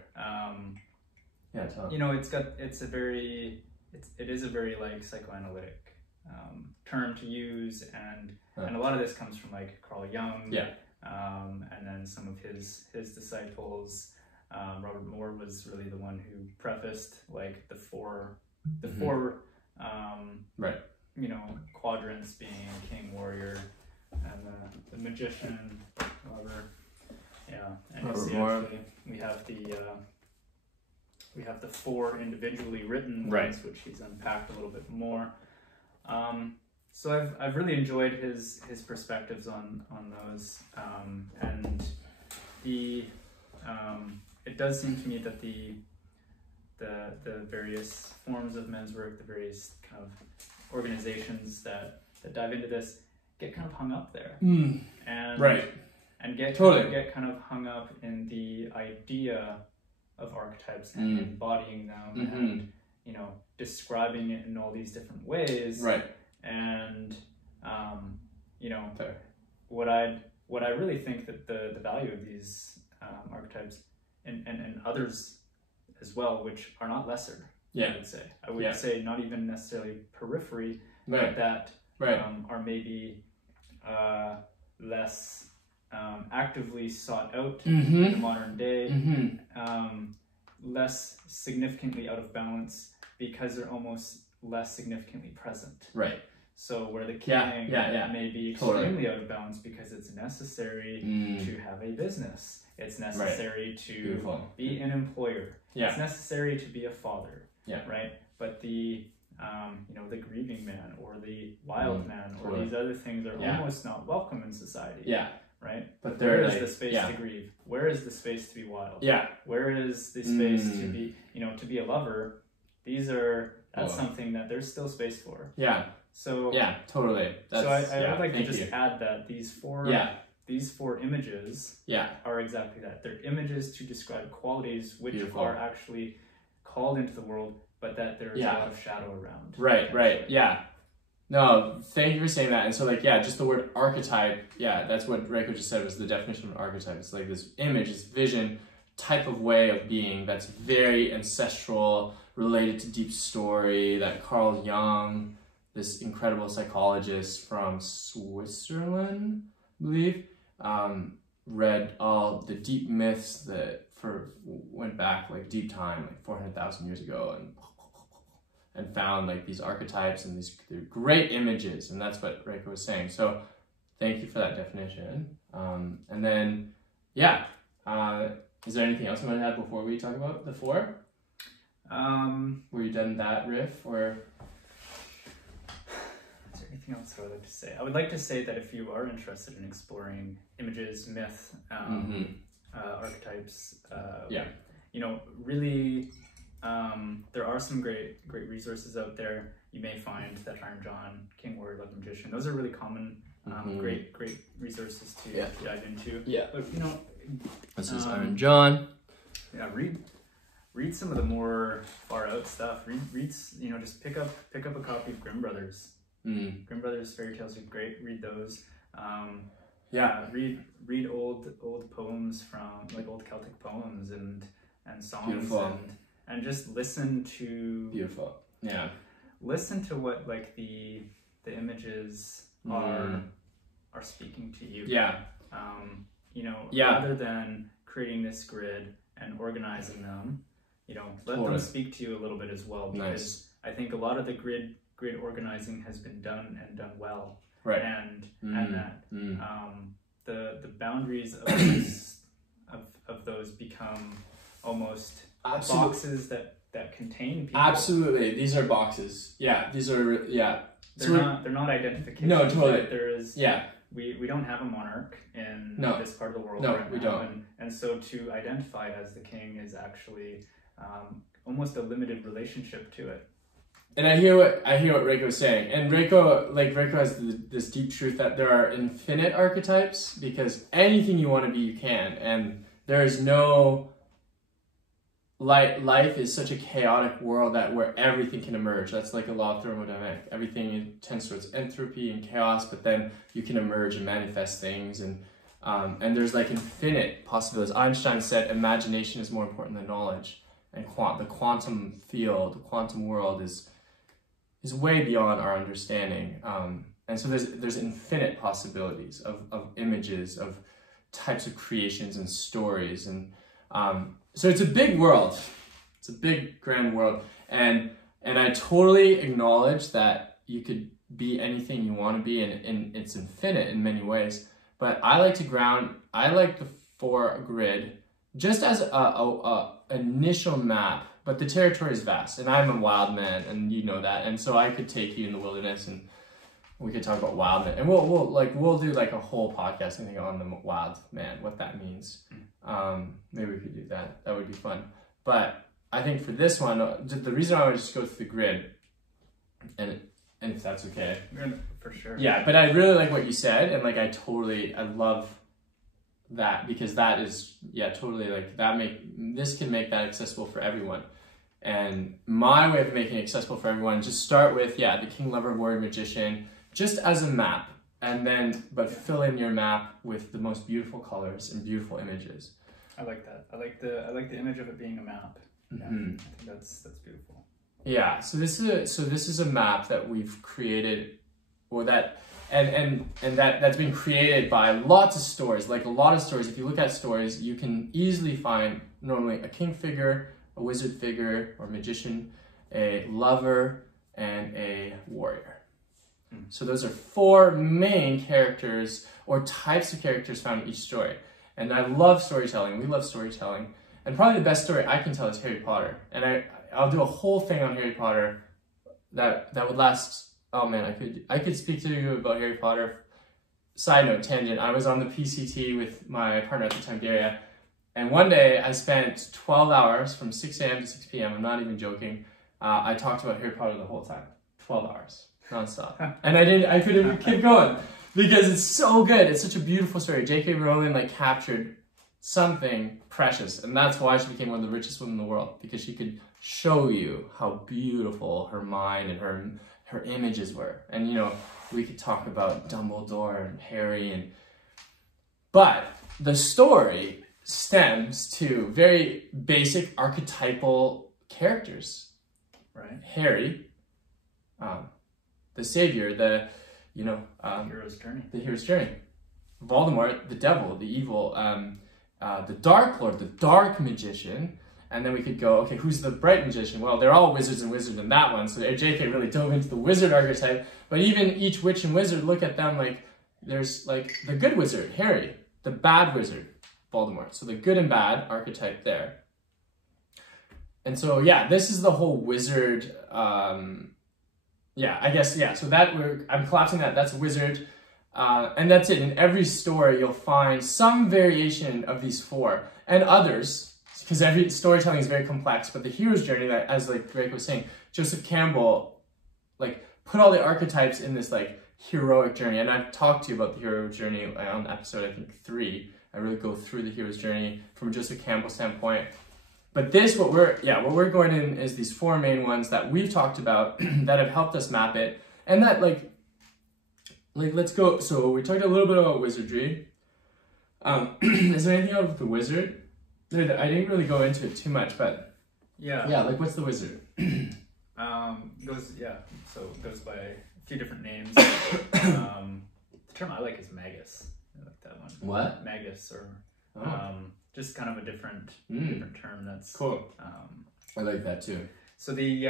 You know, it is a very like psychoanalytic term to use, and a lot of this comes from like Carl Jung, and then some of his disciples. Robert Moore was really the one who prefaced like the four you know, quadrants, being king, warrior, and the magician, lover. And you see actually we have the 4 individually written ones, which he's unpacked a little bit more. So I've really enjoyed his perspectives on those, and it does seem to me that the various forms of men's work, the various kind of organizations that dive into this, get kind of hung up there, and get kind of hung up in the idea of archetypes and embodying them, and you know, describing it in all these different ways, and you know, what I really think that the value of these archetypes and others as well, which are not lesser, I would say not even necessarily periphery, but that are maybe less actively sought out in the modern day, less significantly out of balance because they're almost less significantly present. So where the king may be extremely out of balance because it's necessary to have a business. It's necessary to be an employer. It's necessary to be a father. Right? But the you know, the grieving man or the wild man or these other things are almost not welcome in society. Right? But where is the space to grieve? Where is the space to be wild? Where is the space to be, you know, to be a lover? That's something that there's still space for. So totally. So I would like to just add that these four images are exactly that. They're images to describe qualities which are actually called into the world, but that there's a lot of shadow around. No, thank you for saying that. And so like, yeah, just the word archetype, yeah, that's what Reiko just said was the definition of an archetype. It's like this image, this vision, type of way of being that's very ancestral, related to deep story, that Carl Jung, this incredible psychologist from Switzerland, I believe, read all the deep myths that went back like deep time, like 400,000 years ago, and found like these archetypes and these great images, and that's what Reiko was saying. So thank you for that definition. And then, yeah, is there anything else you want to add before we talk about the four? Were you done that riff, or? Is there anything else I would like to say? I would like to say that if you are interested in exploring images, myth, archetypes, you know, really, there are some great resources out there. You may find that Iron John, King Warrior, Love Magician, those are really common, great resources to dive into. Yeah. But, you know, this is Iron John. Yeah, read some of the more far out stuff. Read, you know, just pick up a copy of Grimm Brothers. Grimm Brothers fairy tales are great. Read those. Read old poems from, like, old Celtic poems and songs. Beautiful. And just listen to. Beautiful. Yeah. Listen to what, like, the images are speaking to you. Yeah. You know, rather than creating this grid and organizing them, you know, let them speak to you a little bit as well, because I think a lot of the grid organizing has been done well. Right. And that the boundaries of those become almost boxes that contain people. Absolutely. These are boxes. Yeah. These are They're not identifications. No, totally. There is we don't have a monarch in this part of the world right now. We don't. And so to identify as the king is actually almost a limited relationship to it. And I hear what Reiko is saying. And Reiko has this deep truth that there are infinite archetypes, because anything you want to be, you can. And there is no life is such a chaotic world where everything can emerge. That's like a law of thermodynamics. Everything tends towards entropy and chaos, but then you can emerge and manifest things, and there's like infinite possibilities. Einstein said imagination is more important than knowledge, and the quantum field, the quantum world is way beyond our understanding. And so there's infinite possibilities of images, of types of creations and stories, and so it's a big world. It's a big, grand world. And I totally acknowledge that you could be anything you want to be, and it's infinite in many ways. But I like the four grid just as a initial map, but the territory is vast, and I'm a wild man, and you know that. And so I could take you in the wilderness, and we could talk about wild man, and we'll do like a whole podcast, I think, on the wild man, what that means. Maybe we could do that. That would be fun. But I think for this one, the reason I would just go through the grid, and if that's okay. For sure. Yeah, but I really like what you said, and like I love that, because that is totally like this can make that accessible for everyone. And my way of making it accessible for everyone, just start with the King, Lover, Warrior, Magician, just as a map. And then, fill in your map with the most beautiful colors and beautiful images. I like that. I like the image of it being a map. Yeah, I think that's beautiful. Yeah. So this is a map that we've created, or that, and that's been created by lots of stories. Like a lot of stories. If you look at stories, you can easily find normally a king figure, a wizard figure or magician, a lover, and a warrior. So those are four main characters or types of characters found in each story. And I love storytelling. We love storytelling. And probably the best story I can tell is Harry Potter. And I'll do a whole thing on Harry Potter that would last. Oh man, I could speak to you about Harry Potter. Side note, tangent. I was on the PCT with my partner at the time, Daria. And one day I spent 12 hours from 6 a.m. to 6 p.m. I'm not even joking. I talked about Harry Potter the whole time. 12 hours. Nonstop. And I couldn't keep going because it's so good. It's such a beautiful story. J.K. Rowling captured something precious, and that's why she became one of the richest women in the world, because she could show you how beautiful her mind and her images were. And, you know, we could talk about Dumbledore and Harry, but the story stems to very basic archetypal characters. Right. Harry, the savior, the hero's journey. The hero's journey. Voldemort, the devil, the evil, the Dark Lord, the dark magician. And then we could go, okay, who's the bright magician? Well, they're all wizards and wizards in that one. So J.K. really dove into the wizard archetype. But even each witch and wizard, look at them like, there's like the good wizard, Harry, the bad wizard, Voldemort. So the good and bad archetype there. And so, yeah, this is the whole wizard, so I'm collapsing that, that's wizard. And that's it. In every story, you'll find some variation of these four and others, because every storytelling is very complex. But the hero's journey, that, as like Greg was saying, Joseph Campbell, like, put all the archetypes in this like heroic journey. And I've talked to you about the hero journey on episode, I think 3. I really go through the hero's journey from a Joseph Campbell standpoint. But this, what we're going in is these 4 main ones that we've talked about that have helped us map it. And that like let's go. So we talked a little bit about wizardry. Is there anything else with the wizard? I didn't really go into it too much, but yeah, like what's the wizard? So it goes by a few different names. The term I like is magus. I like that one. What? Magus, or just kind of a different term. That's cool. I like that too. So the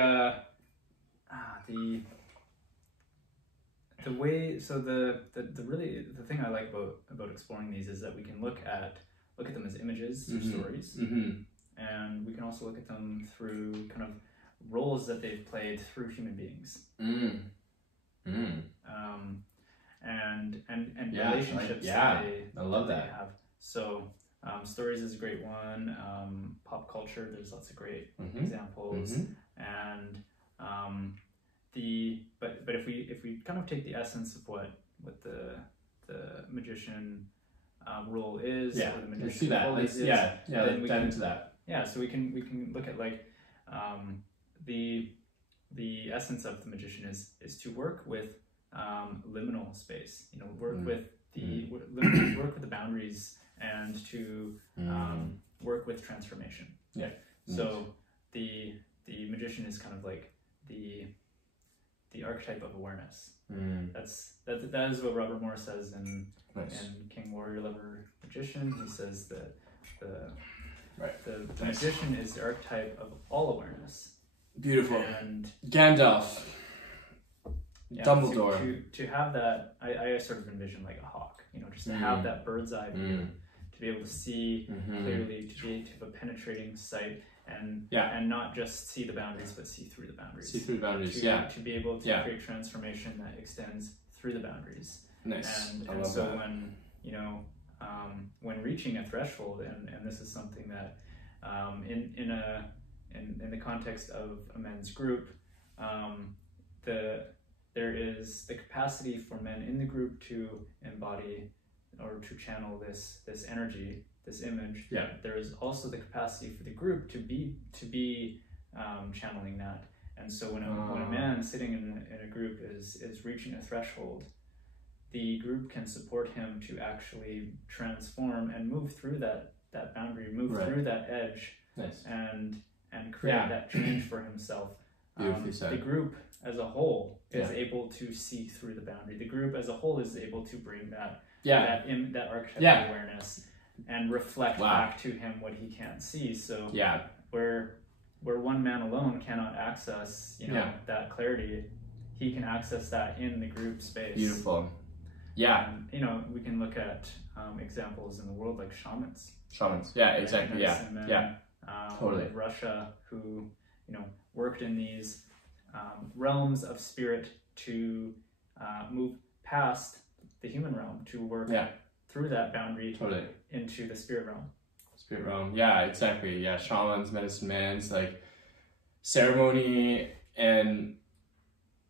thing I like about exploring these is that we can look at them as images or stories, and we can also look at them through kind of roles that they've played through human beings, and relationships that they have. So stories is a great one. Pop culture, there's lots of great examples, and but if we kind of take the essence of what the magician role is, or the magician let's see that. Let's dive into that. Yeah, so we can look at like the essence of the magician is to work with liminal space. You know, work with the boundaries, and to work with transformation. Yeah. So the magician is kind of like the archetype of awareness. That is what Robert Moore says in King Warrior Lover Magician. He says that the magician is the archetype of all awareness. Beautiful. And Gandalf. Yeah, Dumbledore. To have that, I sort of envision like a hawk, you know, just to have that bird's eye view, to be able to see clearly, to have a penetrating sight, and not just see the boundaries, but see through the boundaries. See through the boundaries, to be able to create transformation that extends through the boundaries. Nice. And so that. When, you know, when reaching a threshold, and this is something that in the context of a men's group, there is the capacity for men in the group to embody or to channel this energy, this image. Yeah. There is also the capacity for the group to be channeling that. And so when a man sitting in a group is reaching a threshold, the group can support him to actually transform and move through that boundary, move through that edge, and create that change for himself. Beautifully said. The group as a whole is able to see through the boundary. The group as a whole is able to bring that archetype of awareness and reflect back to him what he can't see. So where one man alone cannot access, that clarity, he can access that in the group space. Beautiful. Yeah. And, we can look at examples in the world like shamans. Yeah, exactly. Totally. Of Russia, who worked in these realms of spirit to move past the human realm, to work through that boundary into the spirit realm. Spirit realm, yeah, exactly. Yeah, shamans, medicine mans, like ceremony, and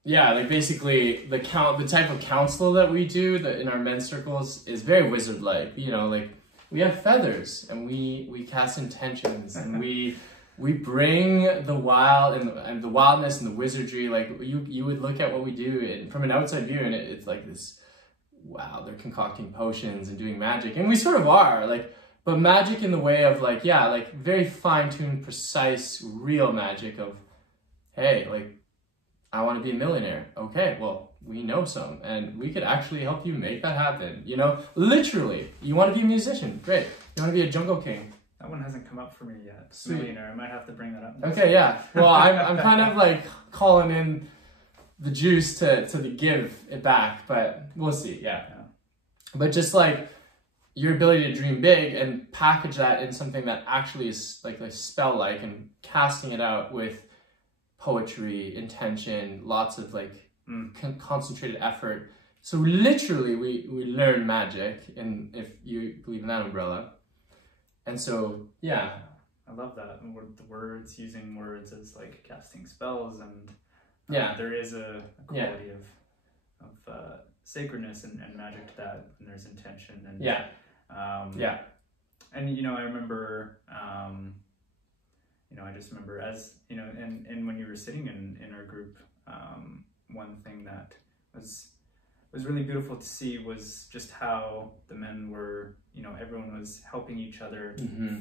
like basically the type of counsel that we do in our men's circles is very wizard-like. Like we have feathers and we cast intentions and we we bring the wild and the wildness and the wizardry. Like you would look at what we do and from an outside view, and it's like this, wow, they're concocting potions and doing magic, and we sort of are like, but magic in the way of like, yeah, like very fine-tuned, precise, real magic of, hey, like, I want to be a millionaire. Okay, well, we know some, and we could actually help you make that happen. You know, literally. You want to be a musician? Great. You want to be a jungle king? That one hasn't come up for me yet. Sweet. Millionaire. I might have to bring that up. Okay, yeah. Well, I'm kind of like calling in the juice to give it back, but we'll see. Yeah. But just like your ability to dream big and package that in something that actually is like spell-like, and casting it out with poetry, intention, lots of like concentrated effort. So literally we learn magic, and if you believe in that umbrella. And so, yeah. I love that. And the words, using words as like casting spells, and yeah, there is a quality of sacredness and magic to that, and there's intention. And yeah. And, you know, I remember, you know, I just remember as, you know, and when you were sitting in our group, one thing that was really beautiful to see was just how the men were, you know, everyone was helping each other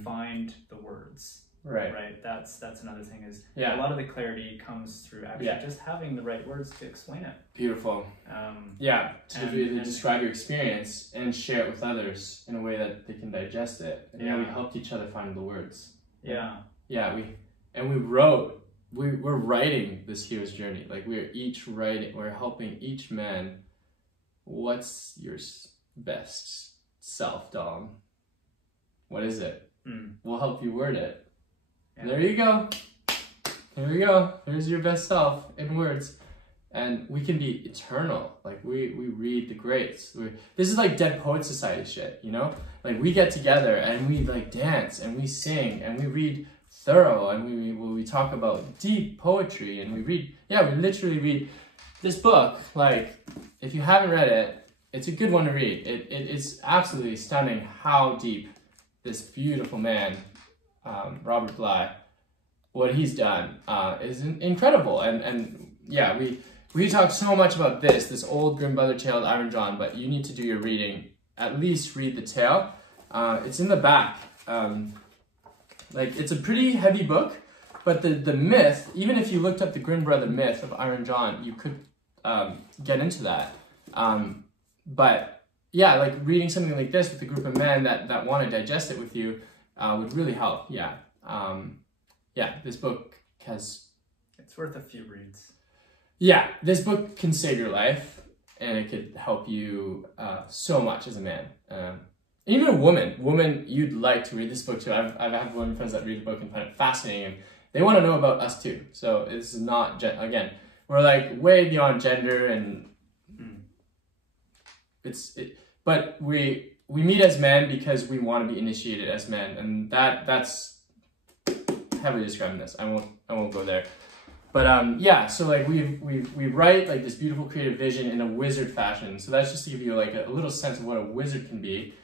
find the words. Right. That's another thing is a lot of the clarity comes through actually just having the right words to explain it. Beautiful. To describe your experience and share it with others in a way that they can digest it. And we helped each other find the words. We're writing this hero's journey. Like we're helping each man. What's your best self, Dom? What is it? We'll help you word it. There you go. There we go. There's your best self in words. And we can be eternal. Like we read the greats. This is like Dead Poets Society shit, you know? Like we get together and we like dance and we sing and we read thorough, and we talk about deep poetry, and we literally read this book. Like, if you haven't read it, it's a good one to read. It is absolutely stunning how deep this beautiful man, Robert Bly, what he's done is incredible. And yeah, we talk so much about this old Grim Brother tale of Iron John, but you need to do your reading. At least read the tale. It's in the back. Like, it's a pretty heavy book, but the myth, even if you looked up the Grim Brother myth of Iron John, you could get into that. But yeah, like reading something like this with a group of men that want to digest it with you would really help. Yeah. This book has... It's worth a few reads. Yeah, this book can save your life, and it could help you so much as a man. Even a woman, you'd like to read this book too. I've had women friends that read the book and find it fascinating, and they want to know about us too. So this is not, again, we're like way beyond gender, and but we meet as men because we want to be initiated as men, and that's heavily describing this. I won't go there. But so like we write like this beautiful creative vision in a wizard fashion. So that's just to give you like a little sense of what a wizard can be.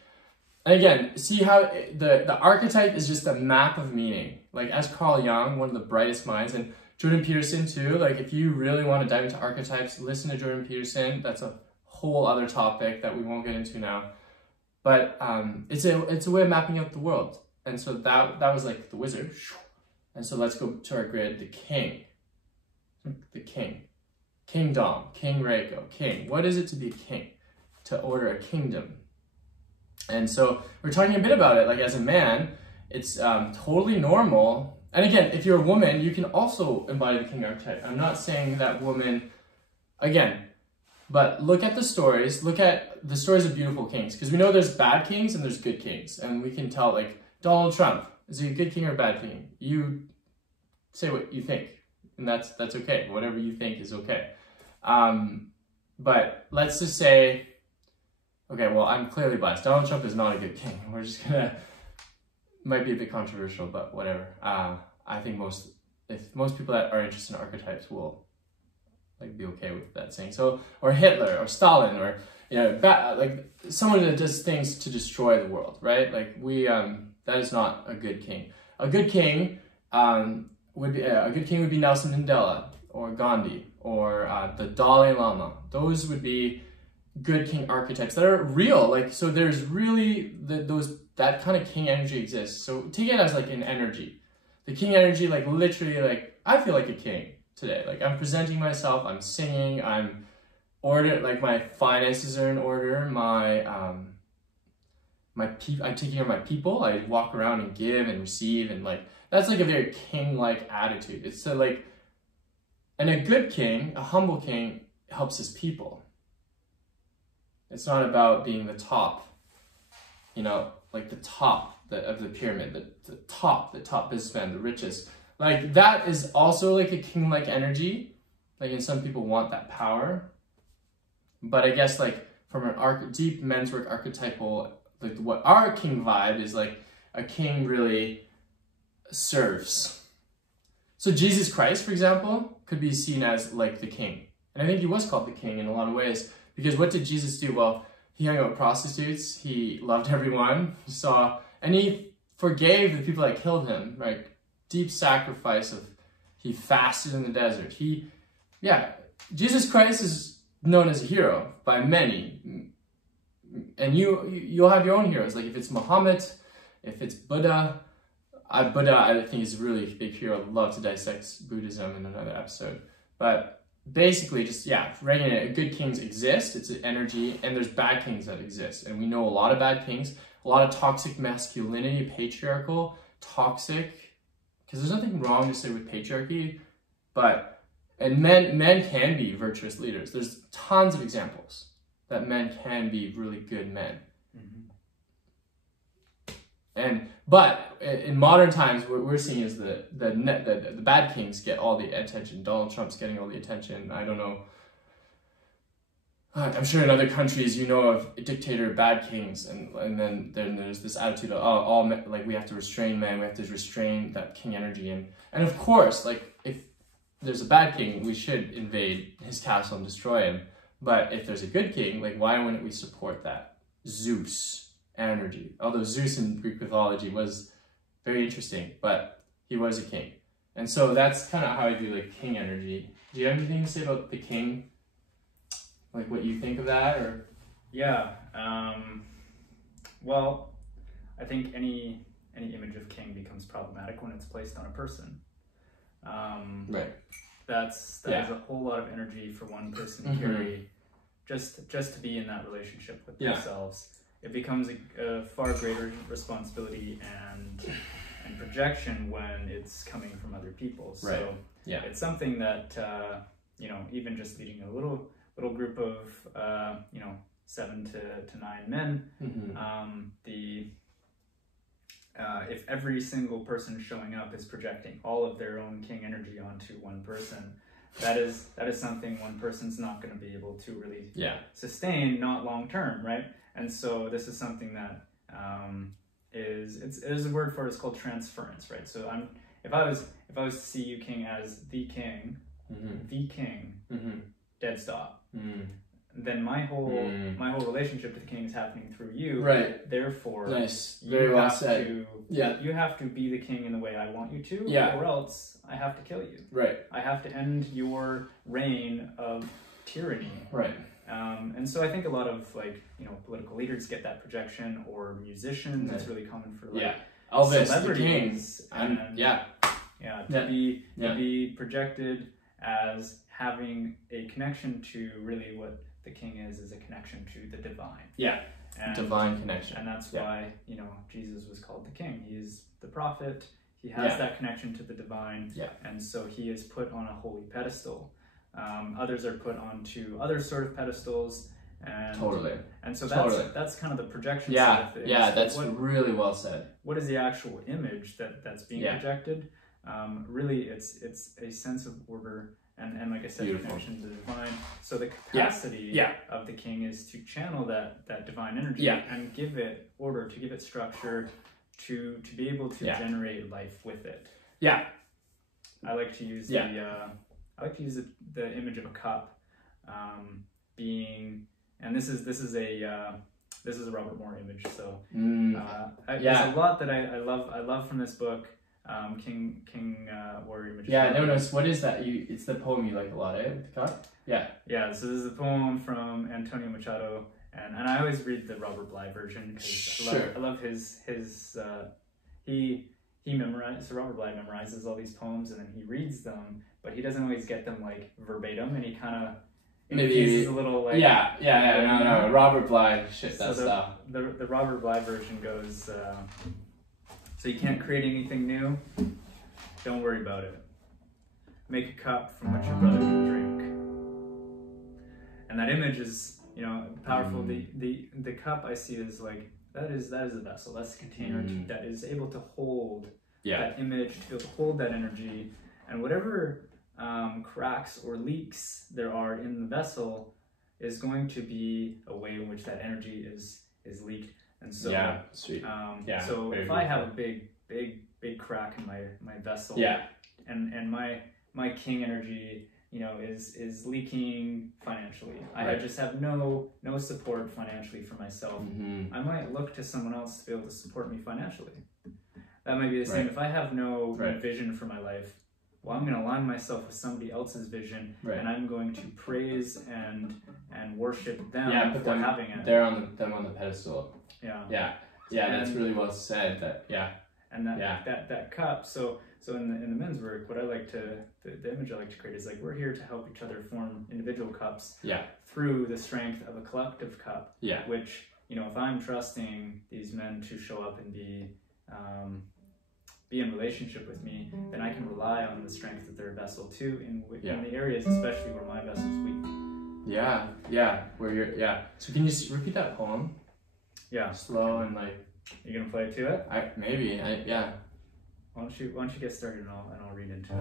And again, see how the archetype is just a map of meaning. Like, as Carl Jung, one of the brightest minds, and Jordan Peterson too, like if you really want to dive into archetypes, listen to Jordan Peterson. That's a whole other topic that we won't get into now. But it's a way of mapping out the world. And so that was like the wizard. And so let's go to our grid, the king. The king. King Dom, King Reiko, king. What is it to be a king? To order a kingdom. And so we're talking a bit about it, like as a man, it's totally normal. And again, if you're a woman, you can also embody the king archetype. I'm not saying that woman, again, but look at the stories of beautiful kings, because we know there's bad kings and there's good kings. And we can tell, like, Donald Trump, is he a good king or a bad king? You say what you think, and that's okay. Whatever you think is okay. But let's just say, okay, well, I'm clearly biased. Donald Trump is not a good king. We're just gonna, might be a bit controversial, but whatever. I think most people that are interested in archetypes will like be okay with that saying. So, or Hitler, or Stalin, or like someone that does things to destroy the world, right? Like that is not a good king. A good king would be a good king would be Nelson Mandela or Gandhi or the Dalai Lama. Those would be good king archetypes that are real. Like, so there's really that kind of king energy exists. So take it as like an energy. The king energy, like literally, like I feel like a king today. Like I'm presenting myself, I'm singing, I'm ordered, like my finances are in order, I'm taking care of my people. I walk around and give and receive, and like that's like a very king-like attitude. It's so like, and a good king, a humble king, helps his people. It's not about being the top, you know, like the top of the pyramid, the top businessman, the richest. Like that is also like a king-like energy. Like, and some people want that power. But I guess like from an deep men's work archetypal, like what our king vibe is, like a king really serves. So Jesus Christ, for example, could be seen as like the king. And I think he was called the king in a lot of ways, because what did Jesus do? Well, he hung out with prostitutes, he loved everyone, and he forgave the people that killed him, right? Deep sacrifice he fasted in the desert. Jesus Christ is known as a hero by many. And you'll have your own heroes. Like if it's Muhammad, if it's Buddha, Buddha I think is a really big hero. I'd love to dissect Buddhism in another episode. But basically just, regular good kings exist. It's an energy, and there's bad kings that exist. And we know a lot of bad kings, a lot of toxic masculinity, patriarchal, toxic, because there's nothing wrong to say with patriarchy, and men can be virtuous leaders. There's tons of examples that men can be really good men. But in modern times, what we're seeing is the bad kings get all the attention. Donald Trump's getting all the attention. I don't know. I'm sure in other countries you know of dictator bad kings, and then there's this attitude of all men, like we have to restrain men, we have to restrain that king energy, and of course, like if there's a bad king, we should invade his castle and destroy him. But if there's a good king, like why wouldn't we support that Zeus energy? Although Zeus in Greek mythology was very interesting, but he was a king, and so that's kind of how I do like king energy. Do you have anything to say about the king? Like what you think of that, or? Yeah, well, I think any image of king becomes problematic when it's placed on a person. Right. That is a whole lot of energy for one person to carry, just to be in that relationship with themselves. It becomes a far greater responsibility and projection when it's coming from other people. So it's something that even just leading a little group of 7 to 9 men, if every single person showing up is projecting all of their own king energy onto one person, that is something one person's not going to be able to really sustain, not long term, right? And so this is something that there's a word for it. It's called transference, right? So if I was to see you, king, as the king, dead stop. Then my whole relationship to the king is happening through you. Right. Therefore, nice. Very well said. You have to be the king in the way I want you to, or else I have to kill you. Right. I have to end your reign of tyranny. Right. And so I think a lot of political leaders get that projection, or musicians. It's really common for Elvis, celebrities, to be projected as having a connection to really what the king is a connection to the divine. Divine connection. And that's why, Jesus was called the king. He is the prophet. He has that connection to the divine. And so he is put on a holy pedestal. Others are put onto other sort of pedestals. And And so that's kind of the projection side of things. That's really well said. What is the actual image that's being projected? Really, it's a sense of order. And like I said, the connection to the divine. So the capacity of the king is to channel that divine energy and give it order, to give it structure, to be able to generate life with it. I like to use the image of a cup being, and this is a Robert Moore image. So there's a lot that I love from this book. King Warrior Magician. Yeah, no, what is that? It's the poem you like a lot, eh? With the cup? Yeah. Yeah, so this is a poem from Antonio Machado, and I always read the Robert Bly version because I love his he memorizes. So Robert Bly memorizes all these poems and then he reads them, but he doesn't always get them like verbatim, and he kind of maybe a little like no, Robert Bly shit that stuff. The Robert Bly version goes. So you can't create anything new. Don't worry about it. Make a cup from which your brother can drink. And that image is, powerful. The cup I see is like that is a vessel. That's a container that is able to hold that image, to be able to hold that energy, and whatever cracks or leaks there are in the vessel is going to be a way in which that energy is leaked. And so, sweet. So if I have a big crack in my vessel, and my king energy, is leaking financially. Right. I just have no support financially for myself. I might look to someone else to be able to support me financially. That might be the same. If I have no vision for my life, well, I'm going to align myself with somebody else's vision, and I'm going to praise and worship them for having it. They're on the pedestal. Yeah. That's really well said. That cup. So in the men's work, what I like to the image I like to create is like we're here to help each other form individual cups. Through the strength of a collective cup. Which if I'm trusting these men to show up and be in relationship with me, then I can rely on the strength of their vessel too in the areas especially where my vessel's weak. So can you repeat that poem? Slow and like. You gonna play it to it? Why don't you get started and I'll read into it.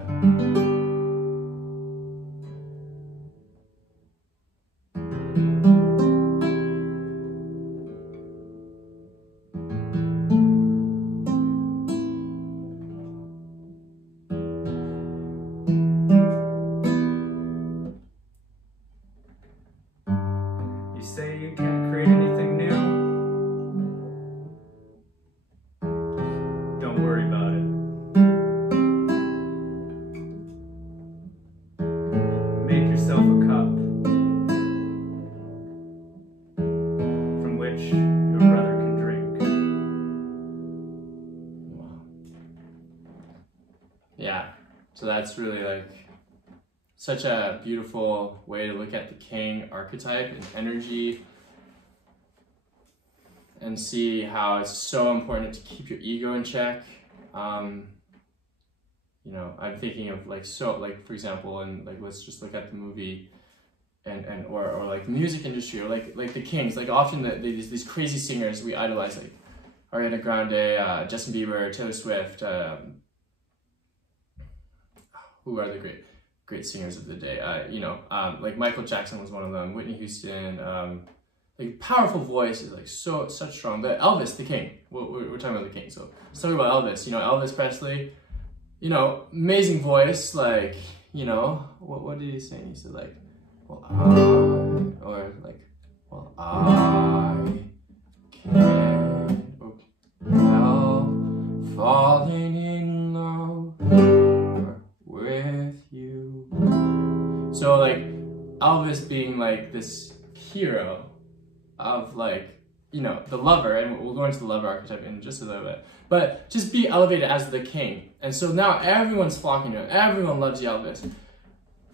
You say you can't create anything new. Don't worry about it. Make yourself a cup from which your brother can drink. Wow. Yeah, so that's really like such a beautiful way to look at the king archetype and energy, and see how it's so important to keep your ego in check. I'm thinking of for example, and like let's just look at the movie or like the music industry, or like the kings. Like often these crazy singers we idolize, like Ariana Grande, Justin Bieber, Taylor Swift. Who are the great singers of the day? Like Michael Jackson was one of them. Whitney Houston. Like powerful voice is like such strong. But Elvis, the king. We're talking about the king. So let's talk about Elvis. Elvis Presley. Amazing voice. Like what did he sing? He said like, well I can't help falling in love with you. So like Elvis being like this hero of like, the lover, and we'll go into the lover archetype in just a little bit, but just be elevated as the king. And so now everyone's flocking to him. Everyone loves you, Elvis.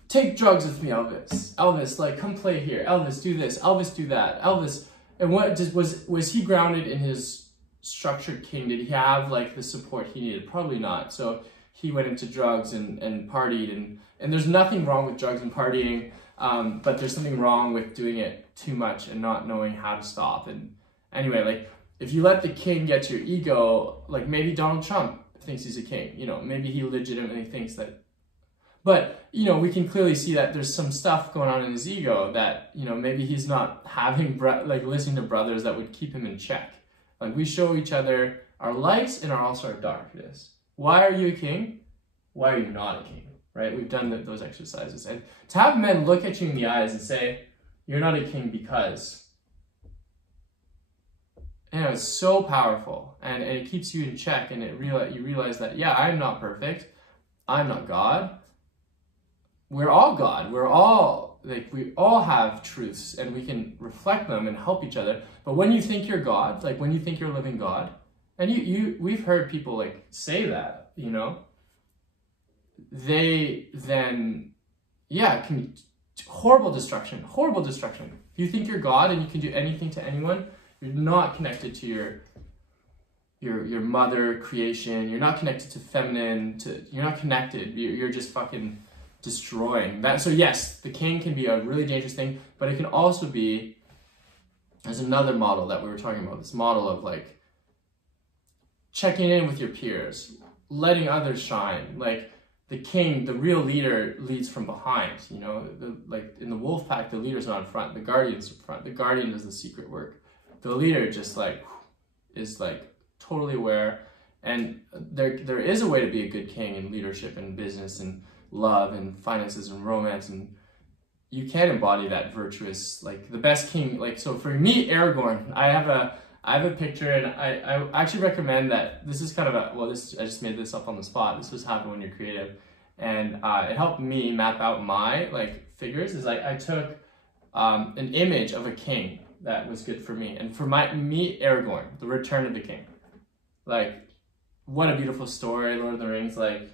Take drugs with me, Elvis. Elvis, like, come play here. Elvis, do this. Elvis, do that. Elvis. And was he grounded in his structured king? Did he have like the support he needed? Probably not. So he went into drugs and partied, and there's nothing wrong with drugs and partying, but there's something wrong with doing it too much and not knowing how to stop. And anyway, like if you let the king get to your ego, like maybe Donald Trump thinks he's a king, maybe he legitimately thinks that, but we can clearly see that there's some stuff going on in his ego that, maybe he's not having listening to brothers that would keep him in check. Like we show each other our lights and also our darkness. Why are you a king? Why are you not a king? Right? We've done those exercises. And to have men look at you in the eyes and say, you're not a king because it's so powerful, and it keeps you in check, and you realize that, yeah, I'm not perfect. I'm not God. We're all God. We're all, like, we all have truths, and we can reflect them and help each other. But when you think you're God, like when you think you're a living God, and we've heard people like say that, you know, they then, can horrible destruction. If you think you're God and you can do anything to anyone, you're not connected to your mother creation. You're not connected to feminine. You're not connected. You're just fucking destroying that. So yes, the king can be a really dangerous thing, but it can also be, there's another model that we were talking about. This model of like checking in with your peers, letting others shine. Like the king, the real leader, leads from behind. You know, like in the wolf pack, the leader's not in front. The guardian's in front. The guardian does the secret work. The leader just like is like totally aware, and there is a way to be a good king in leadership and business and love and finances and romance, and you can embody that virtuous, like the best king. Like, so for me, Aragorn, I have a picture, and I actually recommend that. This is kind of I just made this up on the spot. This was happening when you're creative, and it helped me map out my like figures. Is like I took an image of a king that was good for me, and for me, Aragorn, the Return of the King. Like, what a beautiful story, Lord of the Rings. Like,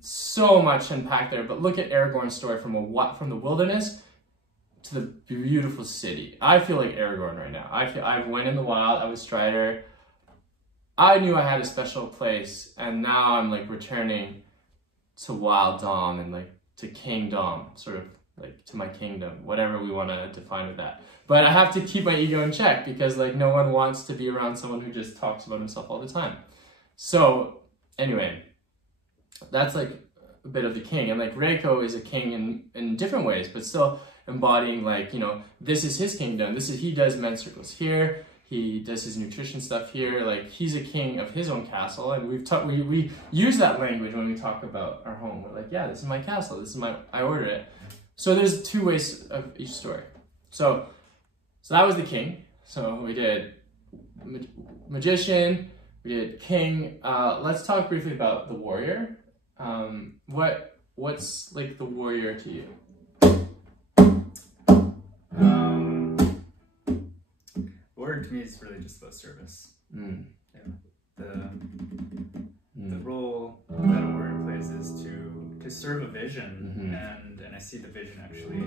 so much unpacked there. But look at Aragorn's story from the wilderness to the beautiful city. I feel like Aragorn right now. I went in the wild. I was Strider. I knew I had a special place, and now I'm like returning to Wild Dom and like to Kingdom, sort of like to my kingdom, whatever we want to define with that. But I have to keep my ego in check, because like no one wants to be around someone who just talks about himself all the time. So anyway, that's like a bit of the king. And like Reiko is a king in different ways, but still embodying like, you know, this is his kingdom. He does men's circles here. He does his nutrition stuff here. Like, he's a king of his own castle. And we use that language when we talk about our home. We're like, yeah, this is my castle. I order it. So there's two ways of each story. So that was the king. So we did magician, we did king. Let's talk briefly about the warrior. What's like the warrior to you? Warrior to me is really just about service. Yeah. The role that a warrior plays is to serve a vision, and I see the vision actually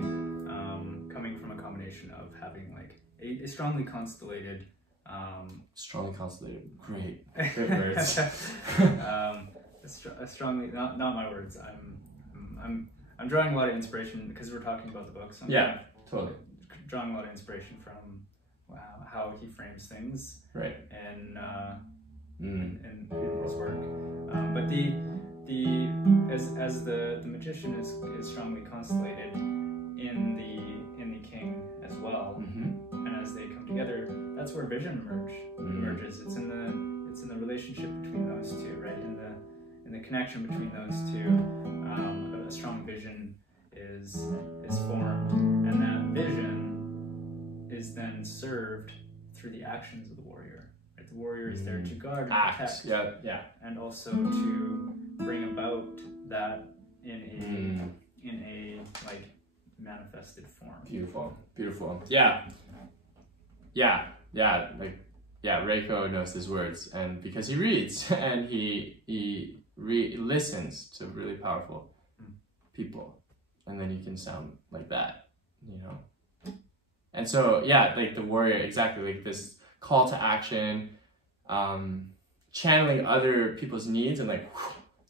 coming from a combination of having like a strongly constellated Great words. a strongly, not my words. I'm drawing a lot of inspiration because we're talking about the book. So I'm totally drawing a lot of inspiration from how he frames things, right? And in his work. But as the magician is strongly constellated in the king as well, and as they come together, that's where vision emerges. It's in the relationship between those two, right? In the connection between those two, a strong vision is formed, and that vision is then served through the actions of the warrior. Right? The warrior is there to guard and protect, and also to bring about that in a like manifested form. Beautiful. Reiko knows his words, and because he reads and he listens to really powerful people, and then you can sound like that, you know. And so like the warrior, exactly, like this call to action, channeling other people's needs, and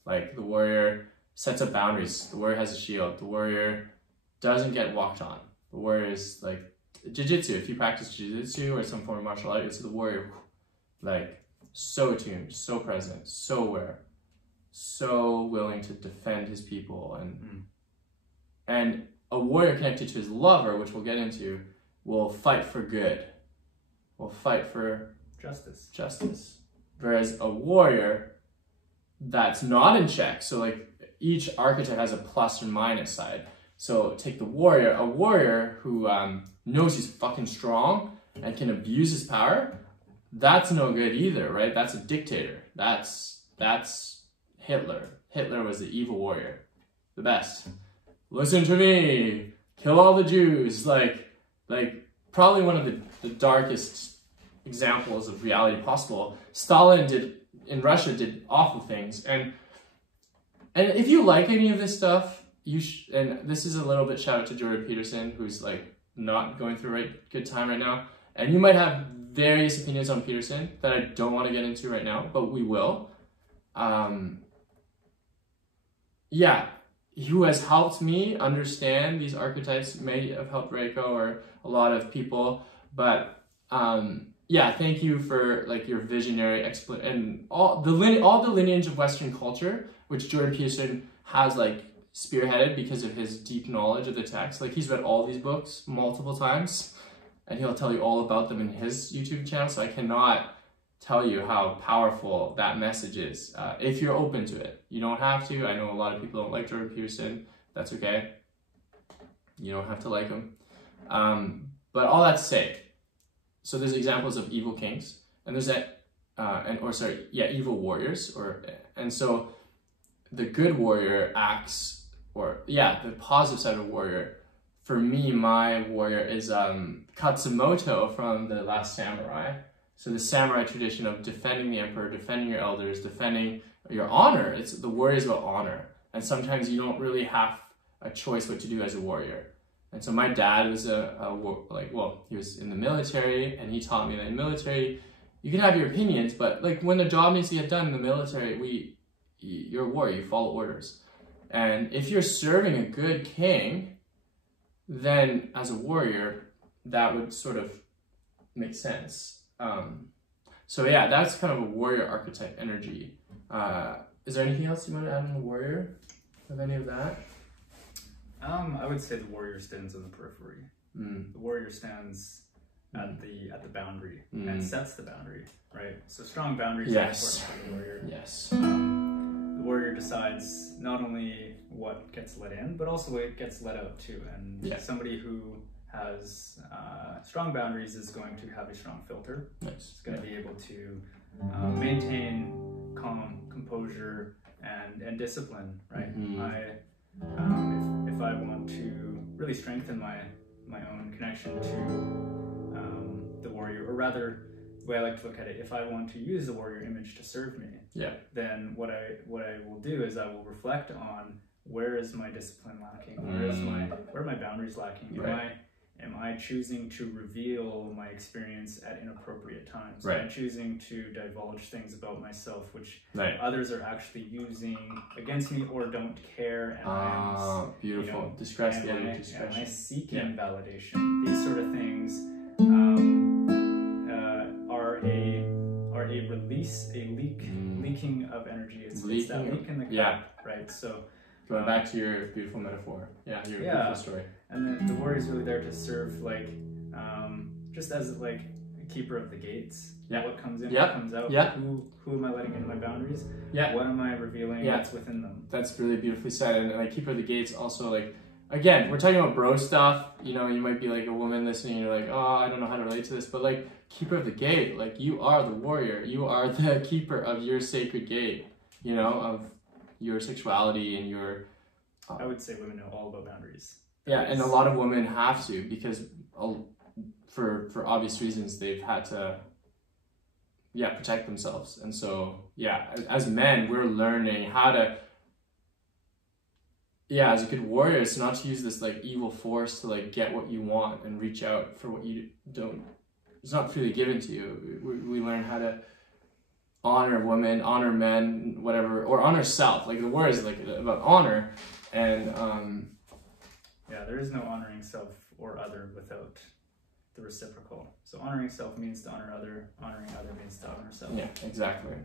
like the warrior sets up boundaries. The warrior has a shield. The warrior doesn't get walked on. The warrior is like jiu-jitsu. If you practice jiu-jitsu or some form of martial art, it's the warrior like so attuned, so present, so aware, so willing to defend his people, and a warrior connected to his lover, which we'll get into, will fight for good, will fight for justice. Whereas a warrior that's not in check, so like each archetype has a plus and minus side. So take a warrior who knows he's fucking strong and can abuse his power, that's no good either, right? That's a dictator. That's Hitler. Hitler was the evil warrior, the best. Listen to me, kill all the Jews. Like probably one of the darkest examples of reality possible. Stalin in Russia did awful things, and if you like any of this stuff, and this is a little bit shout out to Jordan Peterson, who's like not going through a good time right now, and you might have various opinions on Peterson that I don't want to get into right now, but we will. Yeah, who has helped me understand these archetypes, may have helped Reiko or a lot of people, but yeah, thank you for like your visionary and all the lineage of Western culture, which Jordan Peterson has like spearheaded because of his deep knowledge of the text. Like he's read all these books multiple times, and he'll tell you all about them in his YouTube channel. So I cannot tell you how powerful that message is. If you're open to it, you don't have to. I know a lot of people don't like Jordan Peterson. That's okay. You don't have to like him. But all that to say, so there's examples of evil kings, and there's evil warriors, and so the good warrior acts, the positive side of a warrior. For me, my warrior is Katsumoto from The Last Samurai. So the samurai tradition of defending the emperor, defending your elders, defending your honor. The warrior is about honor, and sometimes you don't really have a choice what to do as a warrior. And so my dad was he was in the military, and he taught me that in the military, you can have your opinions, but like when the job needs to get done in the military, you're a warrior, you follow orders. And if you're serving a good king, then as a warrior, that would sort of make sense. So yeah, that's kind of a warrior archetype energy. Is there anything else you want to add on the warrior? Of any of that? I would say the warrior stands on the periphery. The warrior stands at the boundary and sets the boundary, right? So strong boundaries are important for the warrior. Yes. The warrior decides not only what gets let in, but also what gets let out too. And somebody who has strong boundaries is going to have a strong filter. Nice. It's going to be able to maintain calm, composure, and discipline, right? If I want to really strengthen my own connection to the warrior, or rather, the way I like to look at it, if I want to use the warrior image to serve me, then what I will do is I will reflect on where is my discipline lacking, where are my boundaries lacking, am I choosing to reveal my experience at inappropriate times? Am I choosing to divulge things about myself which others are actually using against me or don't care? And beautiful. Discretion. Am I seeking validation? These sort of things are a release, leaking of energy. It's that leak in the cup, right? So going back to your beautiful metaphor, your beautiful story. And then the warrior is really there to serve, just as like a keeper of the gates. What comes in, what comes out. Who am I letting into my boundaries? What am I revealing? What's within them? That's really beautifully said. And like keeper of the gates, also like, again, we're talking about bro stuff. You know, you might be like a woman listening, and you're like, oh, I don't know how to relate to this, but like keeper of the gate, like you are the warrior. You are the keeper of your sacred gate. You know, of your sexuality and your. I would say women know all about boundaries. And a lot of women have to, because for obvious reasons they've had to protect themselves. And so as men, we're learning how to as a good warrior, it's not to use this like evil force to like get what you want and reach out for what you don't, it's not freely given to you. We learn how to honor women, honor men, whatever, or honor self. Like the word is like about honor. And there is no honoring self or other without the reciprocal. So honoring self means to honor other, honoring other means to honor self. Yeah, exactly.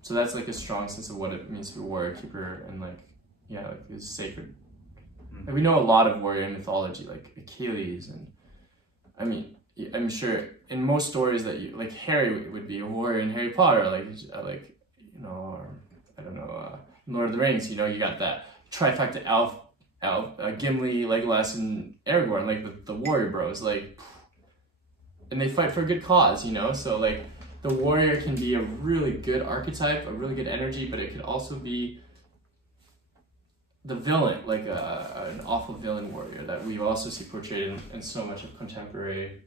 So that's like a strong sense of what it means to be a warrior keeper, and like it's sacred. And we know a lot of warrior mythology, like Achilles, and I mean, I'm sure in most stories that you like, Harry would be a warrior in Harry Potter, or I don't know, Lord of the Rings. You know, you got that trifecta elf, Gimli, Legolas, and Aragorn, like the warrior bros, like. they fight for a good cause, you know? So like the warrior can be a really good archetype, a really good energy, but it could also be the villain, like an awful villain warrior that we also see portrayed in so much of contemporary.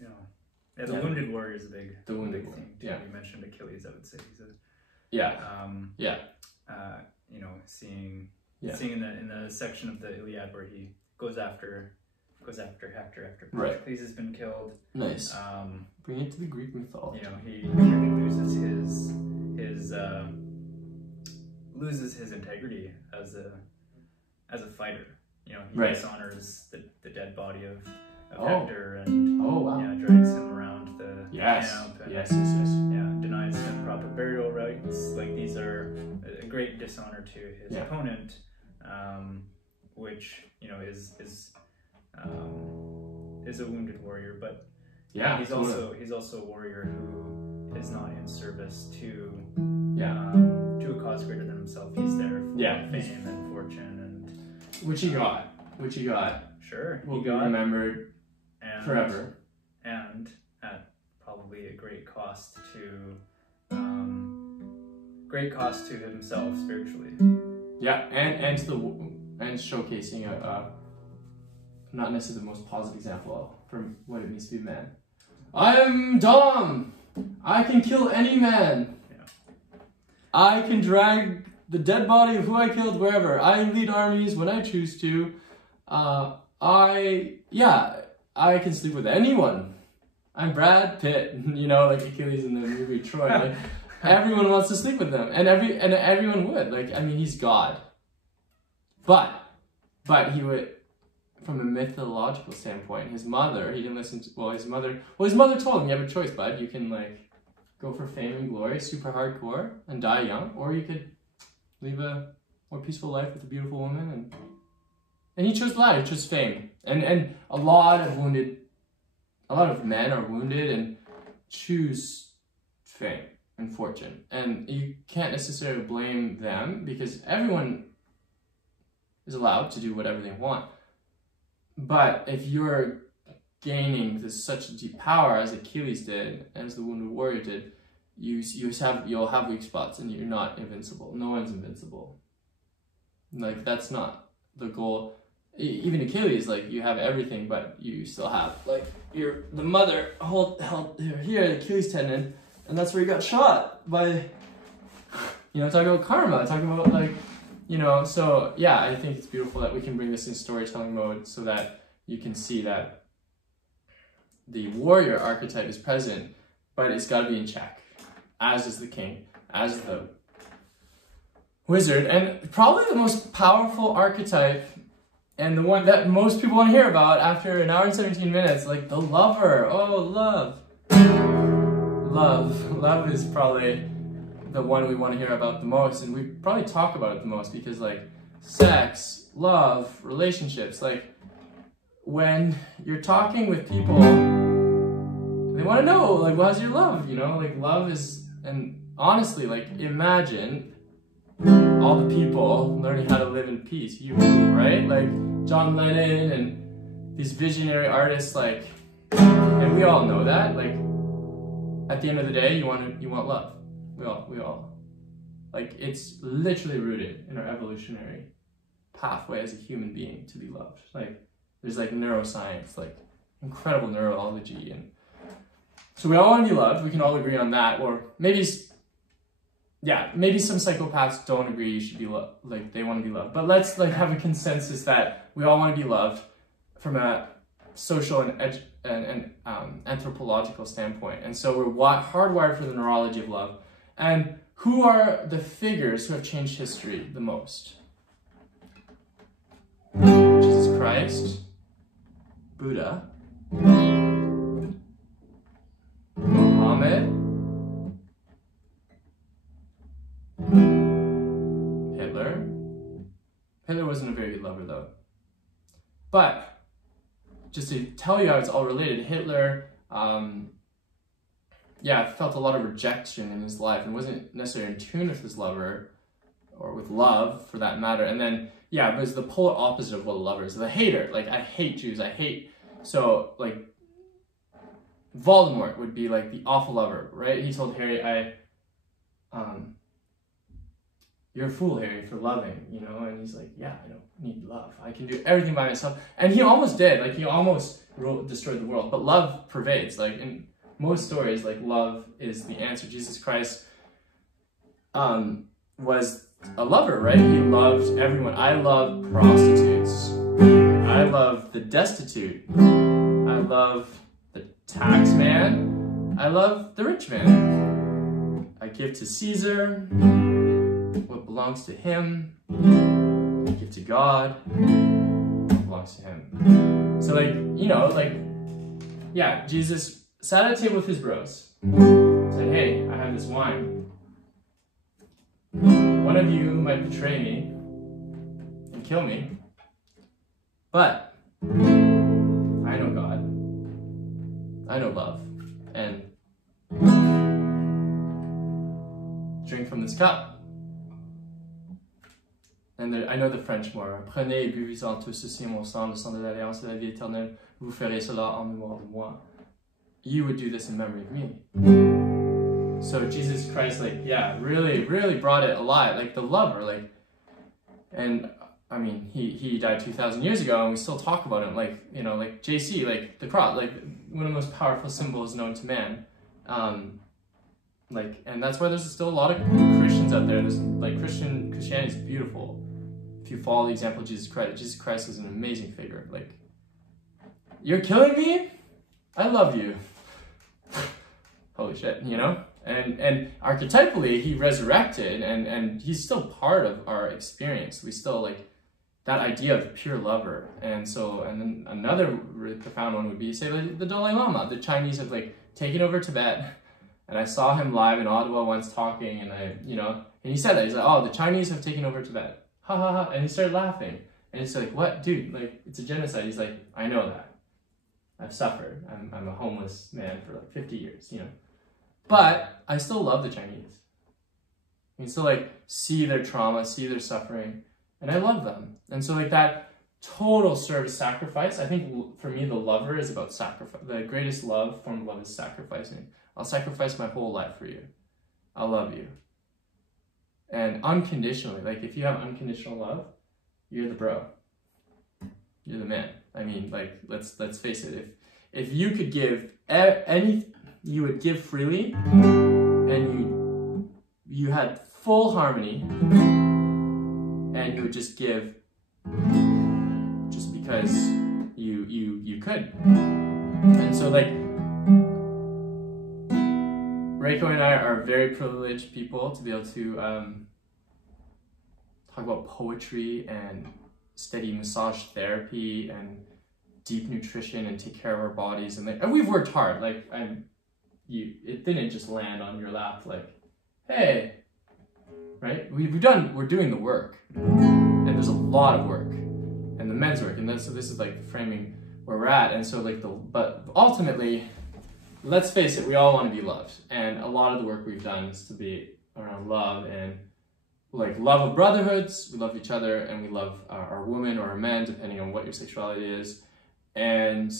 Yeah, the wounded warrior is a big, the wounded big thing. Yeah, you mentioned Achilles. I would say he's a you know, seeing in the section of the Iliad where he goes after Hector after Patroclus has been killed. Nice. Bring it to the Greek mythology. You know, he really loses his integrity as a fighter. You know, he dishonors the dead body of Hector and drags him around the camp and denies him proper burial rites. Like, these are a great dishonor to his opponent, which, you know, is a wounded warrior, but he's also a warrior who is not in service to a cause greater than himself. He's there for fame and fortune and which he got. Sure, will be remembered forever, and at probably a great cost to himself spiritually. Yeah, and showcasing a not necessarily the most positive example from what it means to be a man. I am Dom. I can kill any man. Yeah. I can drag the dead body of who I killed wherever. I lead armies when I choose to. I can sleep with anyone. I'm Brad Pitt, you know, like Achilles in the movie Troy. Like, everyone wants to sleep with them, and everyone would. Like, I mean, he's God. But he would, from a mythological standpoint, his mother, he didn't listen to, his mother told him, you have a choice, bud. You can, like, go for fame and glory, super hardcore, and die young, or you could live a more peaceful life with a beautiful woman, and he chose the latter. He chose fame, and a lot of men are wounded and choose fame and fortune, and you can't necessarily blame them because everyone is allowed to do whatever they want. But if you're gaining such deep power as Achilles did, as the wounded warrior did, you'll have weak spots, and you're not invincible. No one's invincible. Like, that's not the goal. Even Achilles, like, you have everything, but you still have, like, the mother held here, Achilles tendon, and that's where he got shot by, you know, talking about karma, talking about, like, you know, so, yeah, I think it's beautiful that we can bring this in storytelling mode so that you can see that the warrior archetype is present, but it's got to be in check, as is the king, as the wizard, and probably the most powerful archetype, and the one that most people want to hear about after an hour and 17 minutes, like the lover. Oh, love. Love is probably the one we want to hear about the most, and we probably talk about it the most because, like, sex, love, relationships, like, when you're talking with people, they want to know, like, how's your love, you know? Like, love is, and honestly, like, imagine all the people learning how to live in peace, right? Like John Lennon and these visionary artists, like, and we all know that, like, at the end of the day, you want love. We all, like, it's literally rooted in our evolutionary pathway as a human being to be loved. Like, there's, like, neuroscience, like, incredible neurology, and so we all want to be loved. We can all agree on that, or maybe some psychopaths don't agree you should be loved, like, they want to be loved. But let's, like, have a consensus that we all want to be loved from a social and anthropological standpoint. And so we're hardwired for the neurology of love. And who are the figures who have changed history the most? Jesus Christ, Buddha, Muhammad, Hitler. Hitler wasn't a very good lover, though. But just to tell you how it's all related, Hitler, felt a lot of rejection in his life and wasn't necessarily in tune with his lover, or with love for that matter. And then, it was the polar opposite of what a lover is. The hater, like, I hate Jews, so, like, Voldemort would be like the awful lover, right? He told Harry, you're a fool, Harry, for loving, you know? And he's like, yeah, I don't need love. I can do everything by myself. And he almost did. Like, he almost destroyed the world. But love pervades. Like, in most stories, like, love is the answer. Jesus Christ was a lover, right? He loved everyone. I love prostitutes. I love the destitute. I love the tax man. I love the rich man. I give to Caesar what belongs to him. I give to God what belongs to him. So, like, you know, like, yeah, Jesus sat at a table with his bros. Said, hey, I have this wine. One of you might betray me and kill me, but I know God. I know love. And drink from this cup. And I know the French more. Prenez et buvez-en tous, ceci est mon sang, le sang de l'alliance et la vie éternelle. Vous ferez cela en mémoire de moi. You would do this in memory of me. So Jesus Christ, like, yeah, really, really brought it alive. Like, the lover, like, and I mean, he died 2,000 years ago, and we still talk about him. Like, you know, like JC, like the cross, like one of the most powerful symbols known to man. Like, and that's why there's still a lot of Christians out there. There's like Christianity is beautiful. If you follow the example of Jesus Christ is an amazing figure. Like, you're killing me? I love you. Holy shit, you know? And archetypally, he resurrected, and he's still part of our experience. We still, like, that idea of pure lover. And so, and then another really profound one would be, say, like, the Dalai Lama. The Chinese have, like, taken over Tibet, and I saw him live in Ottawa once talking, and and he said that. He's like, oh, the Chinese have taken over Tibet. Ha ha ha. And he started laughing. And it's like, what? Dude, like, it's a genocide. He's like, I know that. I've suffered. I'm a homeless man for, like, 50 years, you know. But I still love the Chinese. I can still, like, see their trauma, see their suffering, and I love them. And so, like, that total service sacrifice, I think for me, the lover is about sacrifice. The greatest love, form of love, is sacrificing. I'll sacrifice my whole life for you. I'll love you. And unconditionally, like, if you have unconditional love, you're the bro. You're the man. I mean, like, let's face it. If you could give you would give freely, and you had full harmony, and you would just give just because you could. And so, like, Reiko and I are very privileged people to be able to talk about poetry and study massage therapy and deep nutrition and take care of our bodies, and we've worked hard. Like, it didn't just land on your lap like, hey, right? We're doing the work, and there's a lot of work, and the men's work, and so this is like the framing where we're at. And so, like, but ultimately, let's face it, we all want to be loved, and a lot of the work we've done is to be around love, and like love of brotherhoods. We love each other, and we love our women or our men, depending on what your sexuality is, and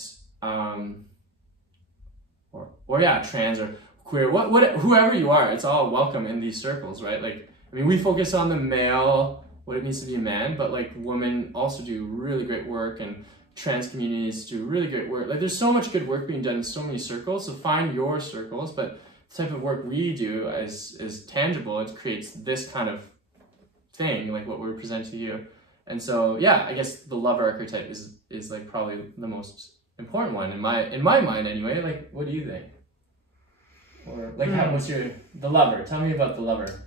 or yeah, trans or queer, whoever you are, it's all welcome in these circles, right? Like, I mean, we focus on the male, what it means to be a man, but like women also do really great work, and trans communities do really great work. Like, there's so much good work being done in so many circles, so find your circles. But the type of work we do is tangible. It creates this kind of thing, like what we present to you. And so, yeah, I guess the lover archetype is like probably the most important one in my mind anyway. Like, what do you think? Or like, what's the lover? Tell me about the lover.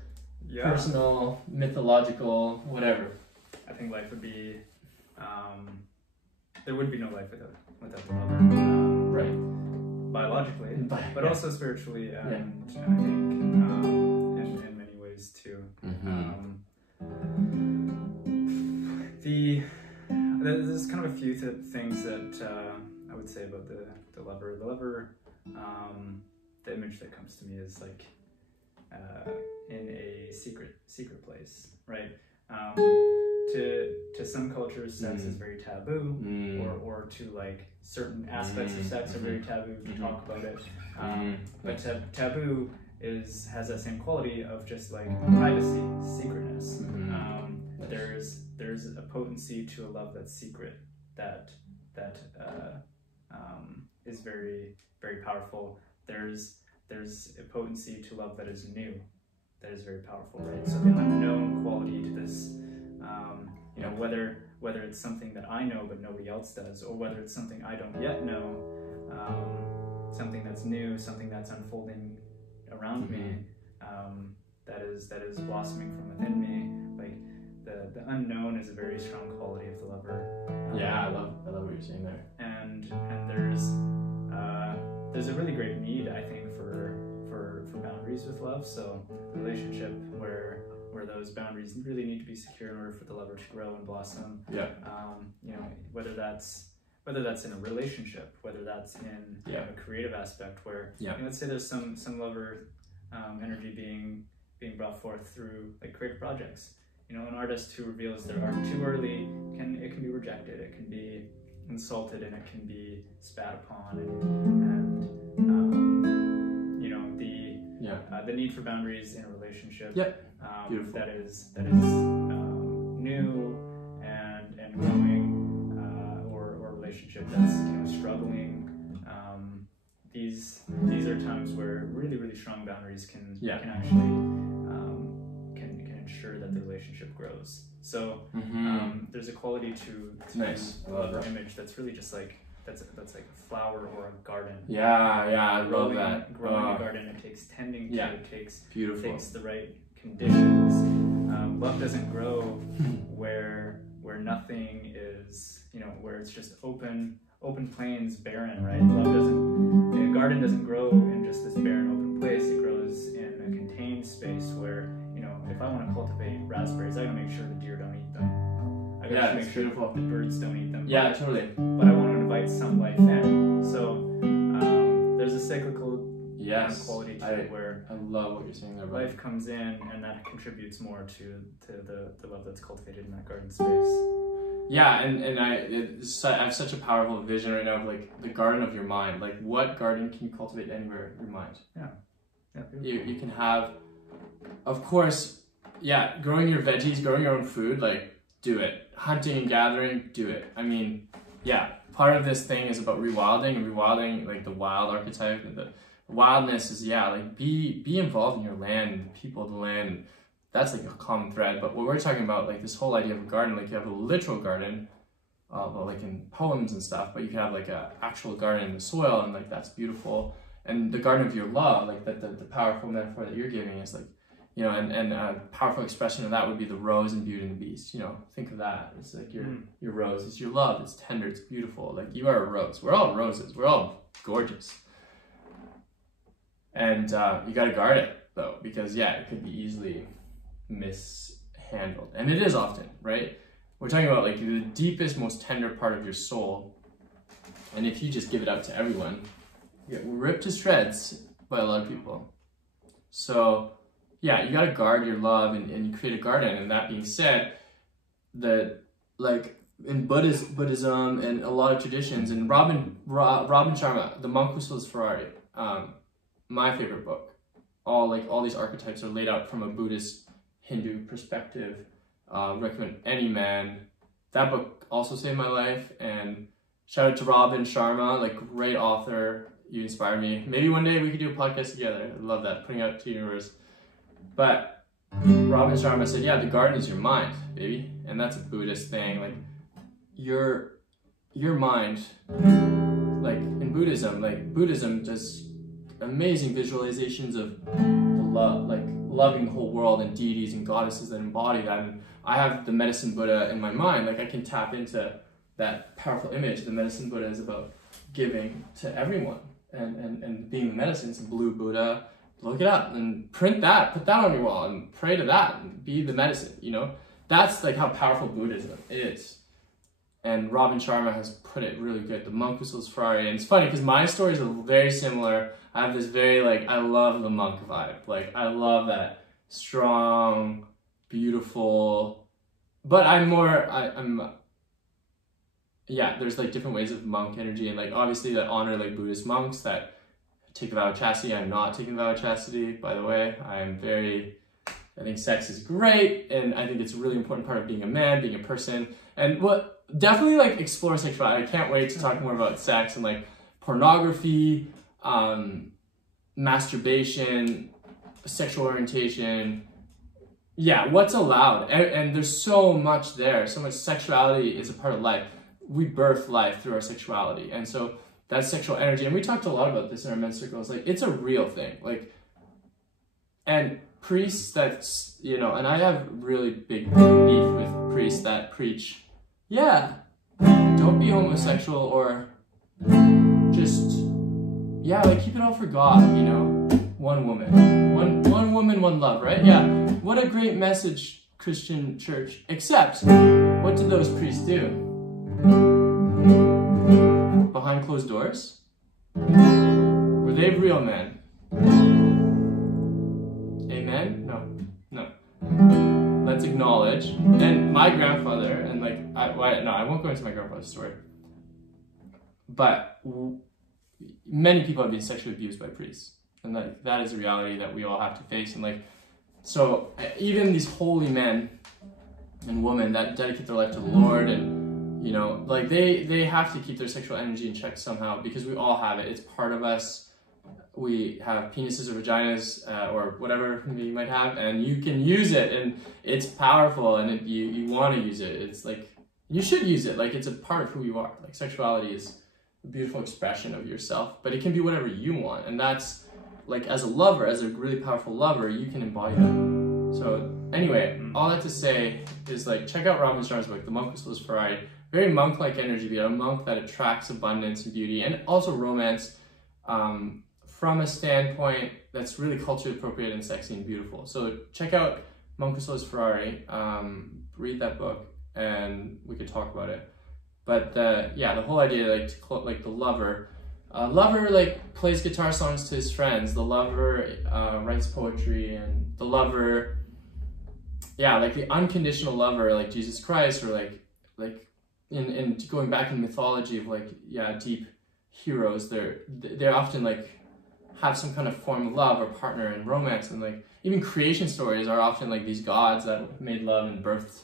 Yeah. Personal, mythological, whatever. I think life would be, there would be no life without the lover. Right. Biologically, but yeah. Also spiritually, and yeah. I think in many ways too. Mm-hmm. There's kind of a few things that I would say about the lover. The lover, the image that comes to me is like, in a secret place, right? to some cultures, sex is very taboo, or to like certain aspects of sex are very taboo to talk about it. But taboo has that same quality of just like privacy, secretness. There's a potency to a love that's secret that is very, very powerful. There's a potency to love that is new, that is very powerful, right? So the unknown quality to this, you know, whether it's something that I know but nobody else does, or whether it's something I don't yet know, something that's new, something that's unfolding around me, that is blossoming from within me. Like the unknown is a very strong quality of the lover. I love what you're saying there. And there's a really great need, I think, for boundaries with love. So the relationship where those boundaries really need to be secure in order for the lover to grow and blossom. Yeah. You know, whether that's in a relationship, whether that's in a creative aspect where, you know, let's say there's some lover energy being brought forth through like creative projects. You know, an artist who reveals their art too early can be rejected, it can be insulted, and it can be spat upon, and you know, the need for boundaries in a relationship that is new and growing, or a relationship that's, you know, struggling. These are times where really, really strong boundaries can actually can ensure that the relationship grows. So there's a quality to the image that's really just like that's like a flower or a garden. I love that. Growing a garden, it takes tending to. It takes the right conditions. Love doesn't grow where nothing is, you know, where it's just open plains, barren, right? A garden doesn't grow in just this barren open place. It grows in a contained space where, you know, if I want to cultivate raspberries, I gotta make sure the deer don't eat them. I gotta make sure the birds don't eat them. Yeah, totally. But I want to invite some life in. So there's a cyclical quality to it where I love what you're saying there, life comes in, and that contributes more to the love that's cultivated in that garden space. Yeah, and I have such a powerful vision right now of like the garden of your mind. Like, what garden can you cultivate anywhere in your mind? You can have, of course, growing your veggies, growing your own food, like, do it. Hunting and gathering, do it. I mean, part of this thing is about rewilding, like the wild archetype. The wildness is, like, be involved in your land, the people of the land. That's like a common thread. But what we're talking about, like this whole idea of a garden, like you have a literal garden, like in poems and stuff, but you can have like a actual garden in the soil, and like that's beautiful. And the garden of your love, like the powerful metaphor that you're giving is like, you know, and a powerful expression of that would be the rose in Beauty and the Beast. You know, think of that. It's like your rose, it's your love, it's tender, it's beautiful. Like you are a rose. We're all roses. We're all gorgeous. And you got to guard it though, because it could be easily mishandled, and it is often, right? We're talking about like the deepest, most tender part of your soul, and if you just give it up to everyone, you get ripped to shreds by a lot of people. So you got to guard your love and create a garden. And that being said, that like in Buddhism and a lot of traditions, and Robin Sharma, The Monk Who Sold His Ferrari, my favorite book. All these archetypes are laid out from a Buddhist Hindu perspective. Recommend any man. That book also saved my life, and shout out to Robin Sharma, like great author. You inspire me. Maybe one day we could do a podcast together. I love that, putting out to the universe. But Robin Sharma said, the garden is your mind, baby. And that's a Buddhist thing. Like your mind, like in Buddhism, does amazing visualizations of the love, like loving the whole world and deities and goddesses that embody that. And I have the medicine Buddha in my mind. Like I can tap into that powerful image. The medicine Buddha is about giving to everyone and being the medicine. It's a blue Buddha. Look it up and print that, put that on your wall and pray to that and be the medicine, you know? That's like how powerful Buddhism is. And Robin Sharma has put it really good. The Monk Who Sold His Ferrari. And it's funny because my stories are very similar. I have this very, like, I love the monk vibe. Like, I love that strong, beautiful, but I'm yeah, there's like different ways of monk energy, and like obviously that honor like Buddhist monks that take the vow of chastity. I'm not taking the vow of chastity, by the way. I think sex is great, and I think it's a really important part of being a man, being a person, and definitely like explore sexuality. I can't wait to talk more about sex and like pornography, masturbation, sexual orientation. Yeah, what's allowed, and there's so much there. So much sexuality is a part of life. We birth life through our sexuality, and so that's sexual energy. And we talked a lot about this in our men's circles. Like, it's a real thing. Like, and priests that's, you know, and I have really big beef with priests that preach, yeah, don't be homosexual, or just, yeah, like keep it all for God, you know, one woman, one woman, one love, right? Yeah, what a great message, Christian church. Except, what did those priests do? Behind closed doors? Were they real men? Amen? No. Let's acknowledge. And my grandfather, and like, I won't go into my grandfather's story, but many people have been sexually abused by priests. And like, that is a reality that we all have to face. And like, so even these holy men and women that dedicate their life to the Lord, and you know, like they have to keep their sexual energy in check somehow, because we all have it. It's part of us. We have penises or vaginas or whatever you might have, and you can use it, and it's powerful, and you want to use it. It's like, you should use it. Like, it's a part of who you are. Like, sexuality is a beautiful expression of yourself, but it can be whatever you want. And that's like, as a lover, as a really powerful lover, you can embody that. So anyway, all that to say is like, check out Robin Sharma's book, The Monk Who Slows Ferrari. Very monk-like energy, be a monk that attracts abundance and beauty, and also romance from a standpoint that's really culturally appropriate and sexy and beautiful. So check out Monk Who Slows Ferrari, read that book, and we could talk about it. But the whole idea, like the lover like plays guitar songs to his friends. The lover writes poetry, and the lover, yeah, like the unconditional lover, like Jesus Christ, or like in going back in mythology of like, yeah, deep heroes, they're often like have some kind of form of love or partner and romance, and like even creation stories are often like these gods that made love and birthed.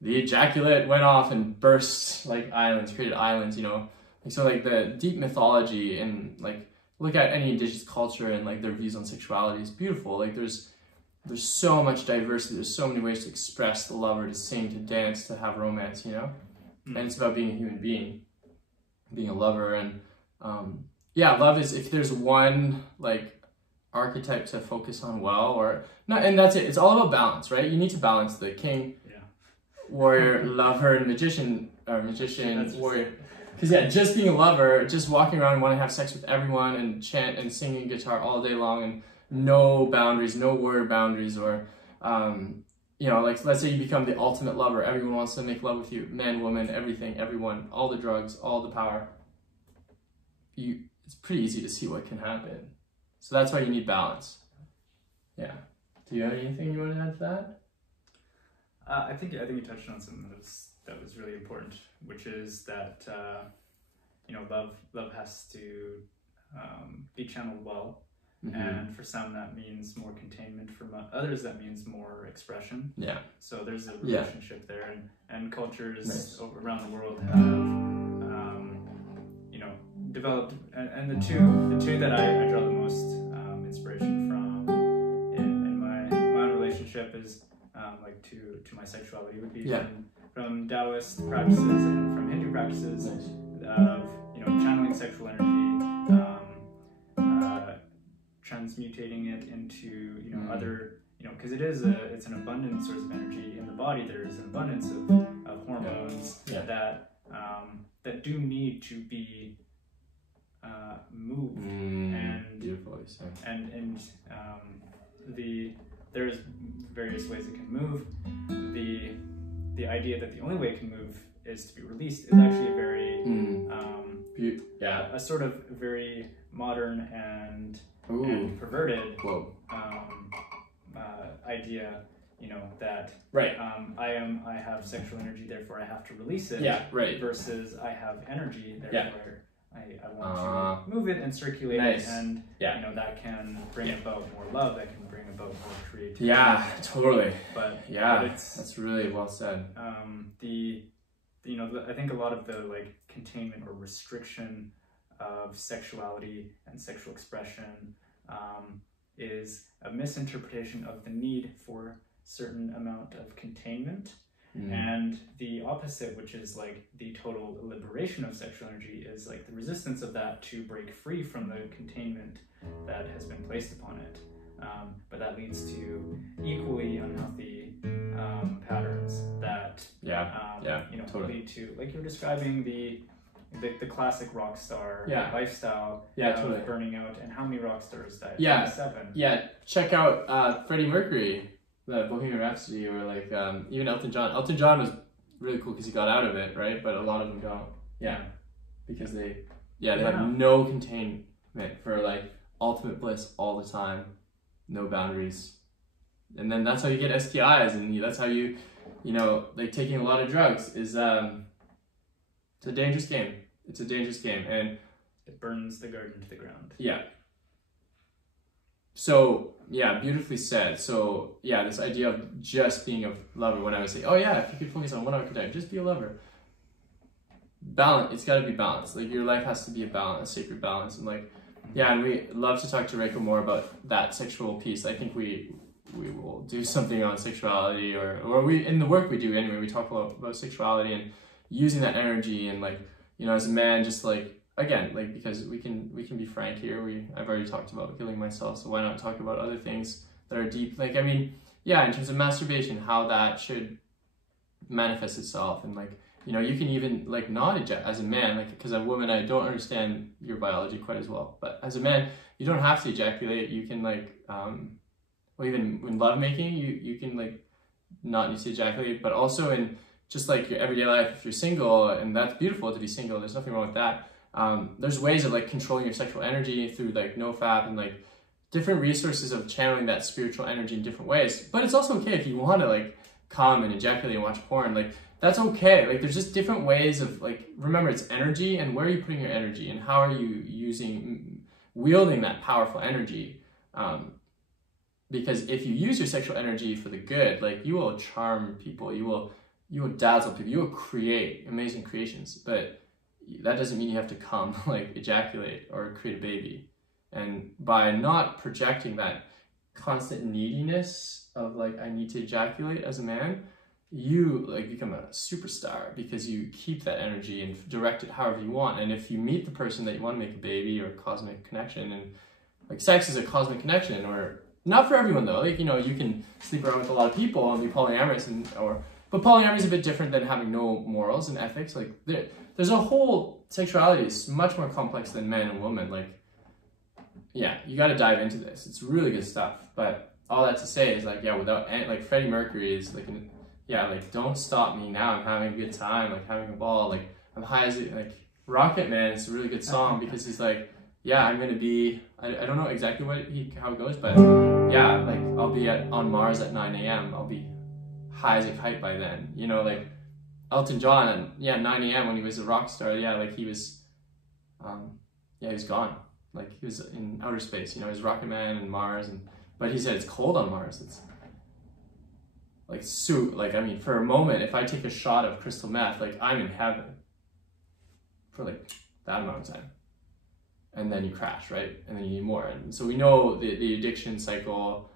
The ejaculate went off and burst like islands, created islands, you know. Like, so like the deep mythology, and like look at any indigenous culture and like their views on sexuality is beautiful. Like there's so much diversity. There's so many ways to express the lover, to sing, to dance, to have romance, you know. And it's about being a human being, being a lover. And yeah, love is, if there's one like archetype to focus on well, or not, and that's it. It's all about balance, right? You need to balance the king, warrior, lover, and magician, warrior. Because yeah, just being a lover, just walking around and wanting to have sex with everyone and chant and singing guitar all day long, and no boundaries, no word boundaries, or you know, like let's say you become the ultimate lover. Everyone wants to make love with you, man, woman, everything, everyone, all the drugs, all the power. It's pretty easy to see what can happen. So that's why you need balance. Yeah. Do you have anything you want to add to that? I think you touched on something that was really important, which is that you know, love has to be channeled well. Mm-hmm. And for some that means more containment, for others that means more expression. Yeah. So there's a relationship there, and cultures around the world have you know, developed, and the two that I draw the most inspiration from in my own relationship is like to my sexuality would be from Taoist practices and from Hindu practices of, you know, channeling sexual energy, transmutating it into, you know, other, you know, because it's an abundant source of energy in the body. There's an abundance of hormones that do need to be moved, and beautiful, and there's various ways it can move. The idea that the only way it can move is to be released is actually a very a sort of very modern and perverted idea, you know, that Right. I have sexual energy, therefore I have to release it. Yeah, right. Versus I have energy, Yeah. therefore I want to move it and circulate Nice. it, and Yeah. you know, that can bring about more love, that can bring about more creativity. Yeah, totally. But Yeah, but it's that's really well said. I think a lot of the like containment or restriction of sexuality and sexual expression is a misinterpretation of the need for certain amount of containment, and the opposite, which is like the total liberation of sexual energy, is like the resistance of that to break free from the containment that has been placed upon it. But that leads to equally unhealthy patterns that you know, totally. lead to, like you're describing, the classic rock star lifestyle of totally. burning out. And how many rock stars died? Yeah. 7. Yeah, check out Freddie Mercury, the Bohemian Rhapsody, or like even Elton John. Elton John was really cool because he got out of it, right? But a lot of them don't. Yeah, because they have no containment for like ultimate bliss all the time, no boundaries, and then that's how you get STIs, and that's how you know, like taking a lot of drugs is it's a dangerous game. It's a dangerous game, and it burns the garden to the ground. Yeah. So yeah, beautifully said. So yeah, this idea of just being a lover, when I would say, oh yeah, if you could focus on 1 hour per day, just be a lover. Balance, it's got to be balanced. Like your life has to be a balance, a sacred balance. And like, yeah, and we love to talk to Reiko more about that sexual piece. I think we will do something on sexuality, or we, in the work we do anyway, we talk a lot about sexuality and using that energy, and like, you know, as a man, just like, again, like, because we can be frank here. I've already talked about healing myself, so why not talk about other things that are deep? Like, I mean, yeah, in terms of masturbation, how that should manifest itself, and like, you know, you can even like not ejaculate as a man, like, because as a woman, I don't understand your biology quite as well, but as a man, you don't have to ejaculate. You can like, well, even when lovemaking, you can like not need to ejaculate, but also in just like your everyday life, if you're single, and that's beautiful to be single, there's nothing wrong with that. There's ways of like controlling your sexual energy through like NoFap and like different resources of channeling that spiritual energy in different ways. But it's also okay if you want to like come and ejaculate and watch porn, like that's okay. Like there's just different ways of like, remember, it's energy, and where are you putting your energy, and how are you wielding that powerful energy? Because if you use your sexual energy for the good, like you will charm people, you will dazzle people, you will create amazing creations, but that doesn't mean you have to come, like ejaculate or create a baby. And by not projecting that constant neediness of like, I need to ejaculate as a man, you like become a superstar because you keep that energy and direct it however you want. And if you meet the person that you want to make a baby, or a cosmic connection, and like sex is a cosmic connection, or not for everyone though, like, you know, you can sleep around with a lot of people and be polyamorous, but polyamory is a bit different than having no morals and ethics. Like there's a whole sexuality is much more complex than man and woman. Like, yeah, you got to dive into this. It's really good stuff. But all that to say is like, yeah, without like Freddie Mercury is like, like don't stop me now. I'm having a good time, like having a ball. Like I'm high as like Rocket Man. It's a really good song because he's like, yeah, I'm gonna be. I don't know exactly how it goes, but yeah, like I'll be on Mars at 9 a.m. I'll be high as a kite by then, you know, like Elton John, 9 a.m. when he was a rock star, like he was, he was gone, like he was in outer space, you know, he was Rocket Man and Mars, but he said it's cold on Mars, it's like, I mean, for a moment, if I take a shot of crystal meth, like I'm in heaven for like that amount of time, and then you crash, right, and then you need more, and so we know the addiction cycle.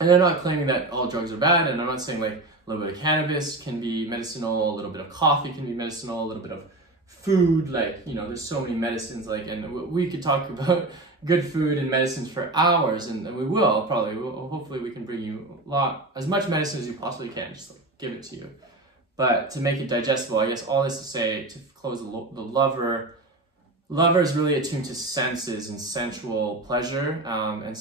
And I'm not claiming that all drugs are bad, and I'm not saying like a little bit of cannabis can be medicinal, a little bit of coffee can be medicinal, a little bit of food, like, you know, there's so many medicines, like, and we could talk about good food and medicines for hours, and we will probably, hopefully we can bring you as much medicine as you possibly can, just like give it to you. But to make it digestible, I guess all this to say, to close the lover is really attuned to senses and sensual pleasure, and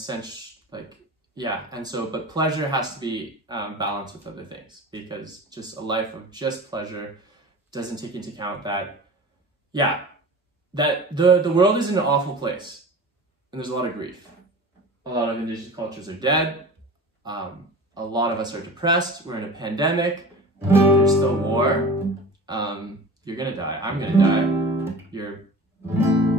but pleasure has to be balanced with other things, because just a life of just pleasure doesn't take into account that the world is in an awful place, and there's a lot of grief. A lot of indigenous cultures are dead. A lot of us are depressed. We're in a pandemic. There's still war. You're gonna die. I'm gonna die.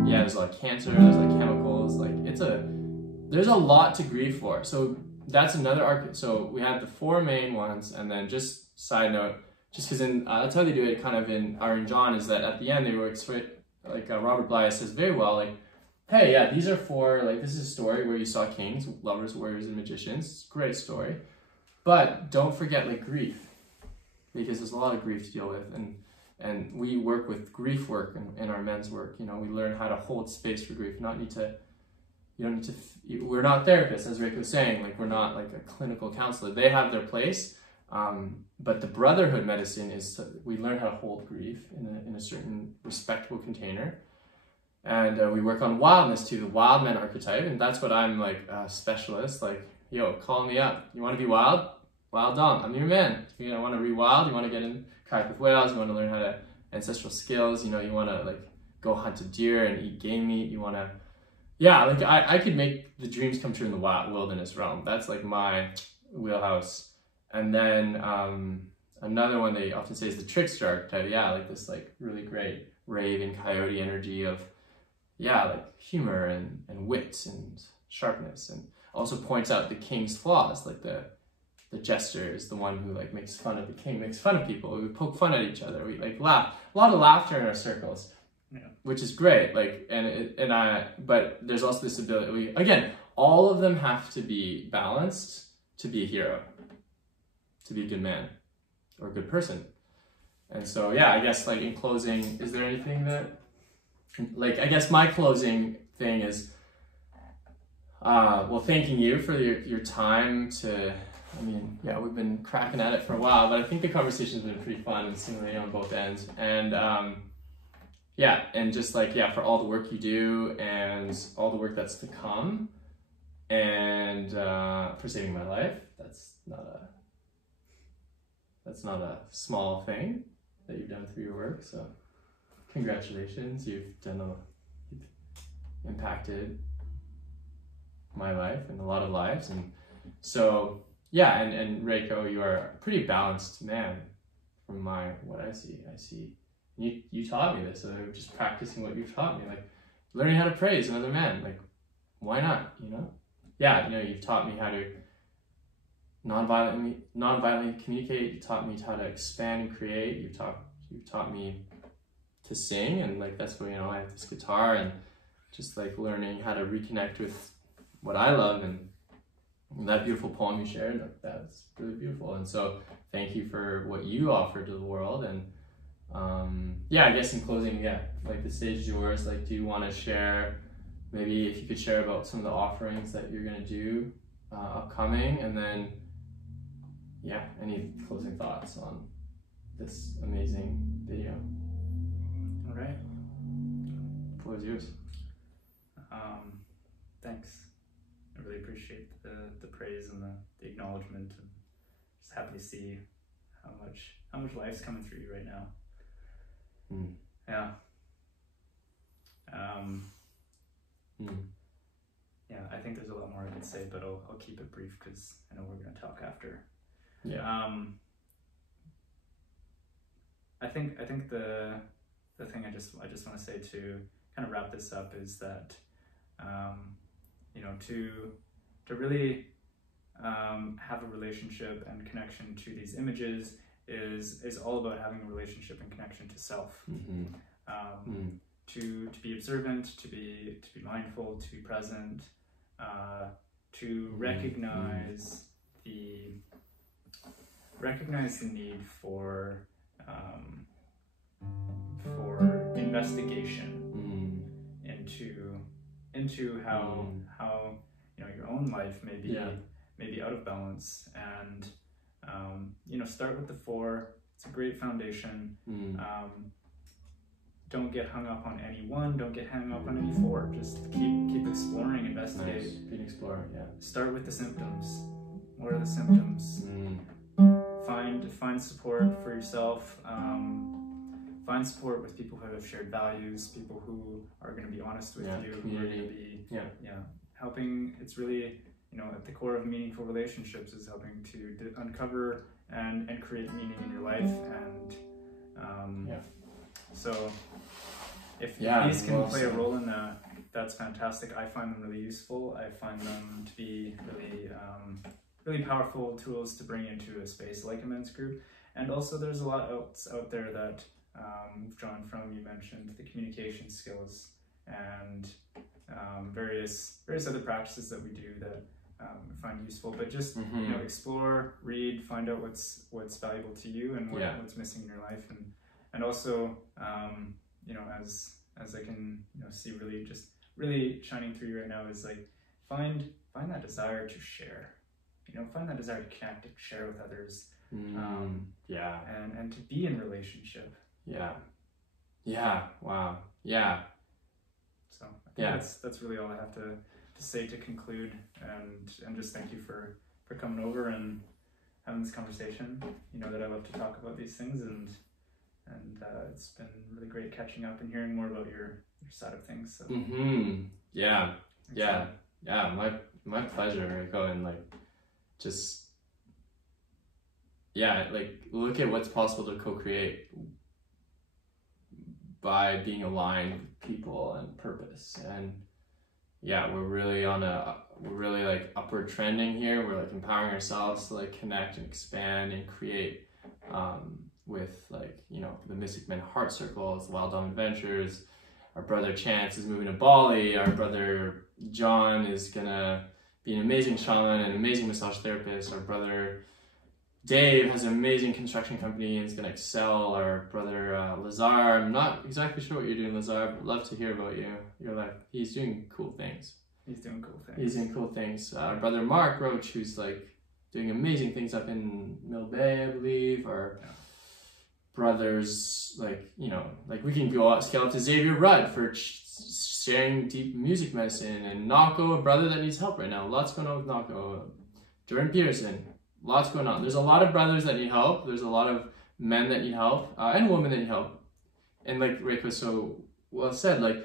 There's a lot of cancer. There's like chemicals. Like there's a lot to grieve for. So that's another arc. So we have the 4 main ones, and then just side note, just because that's how they do it kind of in Iron John, is that at the end they were like Robert Blythe says very well, like, hey, yeah, these are 4, like, this is a story where you saw kings, lovers, warriors, and magicians. It's a great story. But don't forget, like, grief, because there's a lot of grief to deal with, and we work with grief work in our men's work. You know, we learn how to hold space for grief, we're not therapists, as Rick was saying, like, we're not like a clinical counselor. They have their place, but the brotherhood medicine is, we learn how to hold grief in a certain respectable container. And we work on wildness too, the wild man archetype, and that's what I'm like a specialist, like, yo, call me up. You want to be wild? Wild Dom, I'm your man. You want to be wild? You want to get in kayak with whales? You want to learn how to ancestral skills? You know, you want to like go hunt a deer and eat game meat? You want to, like I could make the dreams come true in the wilderness realm. That's like my wheelhouse. And then another one they often say is the trickster archetype. Like this like really great raven coyote energy of like humor and wit and sharpness, and also points out the king's flaws, like the jester is the one who like makes fun of the king, makes fun of people, we poke fun at each other, we like laugh, a lot of laughter in our circles, which is great, like, but there's also this ability, again, all of them have to be balanced to be a hero, to be a good man or a good person. And so I guess like in closing, is there anything that, like, I guess my closing thing is, thanking you for your time to, we've been cracking at it for a while, but I think the conversation's been pretty fun and stimulating on both ends. And and just like, for all the work you do and all the work that's to come, and for saving my life. That's not a small thing that you've done through your work, so congratulations. You've impacted my life and a lot of lives, and so and Reiko, you are a pretty balanced man from what I see you taught me this, so just practicing what you've taught me, like learning how to praise another man, like, why not, you've taught me how to non-violently communicate, you taught me how to expand and create, you've taught me to sing, and like that's what, I have this guitar, and just like learning how to reconnect with what I love, and that beautiful poem you shared, that's really beautiful. And so thank you for what you offer to the world. And I guess in closing, like the stage is yours. Like, do you want to share, maybe if you could share about some of the offerings that you're going to do upcoming, and then any closing thoughts on this amazing video? All right, The floor is yours. Thanks. I really appreciate the praise and the acknowledgement, and just happy to see how much life's coming through you right now. I think there's a lot more I can say, but I'll keep it brief because I know we're going to talk after. I think the thing I just want to say to kind of wrap this up is that to really have a relationship and connection to these images is all about having a relationship and connection to self. To be observant, to be mindful, to be present, to recognize the need for investigation into how your own life may be out of balance, and start with the 4. It's a great foundation. Don't get hung up on any one, don't get hung up on any 4. Just keep exploring, investigate. Nice. Be an explorer, Start with the symptoms. What are the symptoms? Find support for yourself. Find support with people who have shared values, people who are going to be honest with you, community. who are going to be helping. It's really at the core of meaningful relationships is helping to uncover and create meaning in your life. And so if these can play a role in that, that's fantastic. I find them really useful. I find them to be really powerful tools to bring into a space like a men's group. And also there's a lot else out there that we've drawn from. You mentioned the communication skills and various other practices that we do that I find useful. But just explore, read, find out what's valuable to you and what's missing in your life. And also as I can see really shining through you right now is like find that desire to share, find that desire to connect, to share with others, and to be in relationship. Wow. So I think that's really all I have to say to conclude, and just thank you for coming over and having this conversation. That I love to talk about these things, and it's been really great catching up and hearing more about your side of things. So. My pleasure, Rico, and look at what's possible to co-create by being aligned with people and purpose. And we're really upward trending here. We're empowering ourselves to connect and expand and create with the Mystic Men Heart Circles, the Wild Dom Adventures. Our brother Chance is moving to Bali. Our brother John is gonna be an amazing shaman and an amazing massage therapist. Our brother Dave has an amazing construction company and is gonna excel. Our brother Lazar, I'm not exactly sure what you're doing, Lazar. I'd love to hear about your life. He's doing cool things. Our brother Mark Roach, who's doing amazing things up in Mill Bay, I believe. Our brothers, we can scale up to Xavier Rudd for sharing deep music medicine, and Nako, a brother that needs help right now. Lots going on with Nako. Jordan Peterson, lots going on. There's a lot of brothers that need help. There's a lot of men that need help, and women that need help. And Rick was so well said,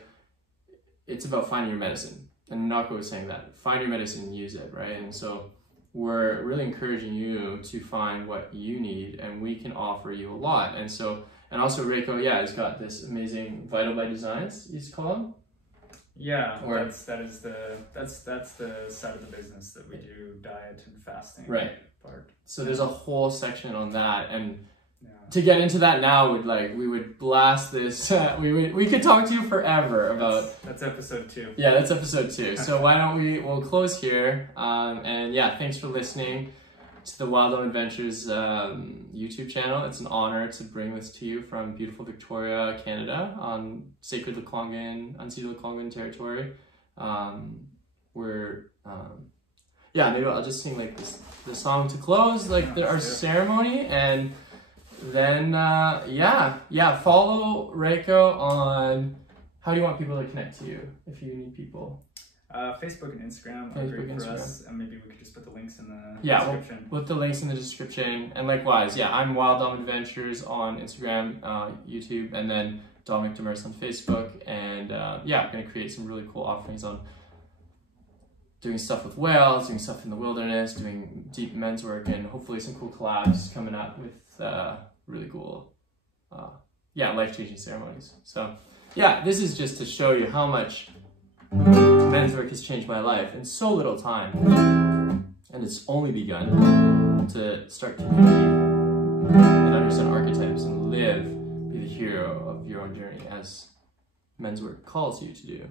it's about finding your medicine. And Nako was saying that. Find your medicine and use it, right? And so we're really encouraging you to find what you need, and we can offer you a lot. And also Reiko, he's got this amazing Vital by Designs, you call them? That's the side of the business that we do, diet and fasting part. So there's a whole section on that, and to get into that now we would blast this. we could talk to you forever about. That's episode 2. Yeah, that's episode 2. So why don't we'll close here. And thanks for listening to the Wild Dom Adventures YouTube channel. It's an honor to bring this to you from beautiful Victoria, Canada, on sacred unceded Lekwungen territory. Maybe I'll just sing the song to close, our ceremony, and then follow Reiko on. How do you want people to connect to you if you need people? Facebook and Instagram are great for us, and maybe we could just put the links in the description. We'll put the links in the description, and likewise, I'm Wild Dom Adventures on Instagram, YouTube, and then Dominic Demers on Facebook, and I'm going to create some really cool offerings on doing stuff with whales, doing stuff in the wilderness, doing deep men's work, and hopefully some cool collabs coming up with really cool, life-changing ceremonies. So, this is just to show you how much men's work has changed my life in so little time, and it's only begun to start community and understand archetypes and be the hero of your own journey as men's work calls you to do.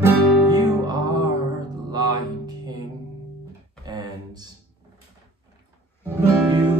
You are the Lion King, and you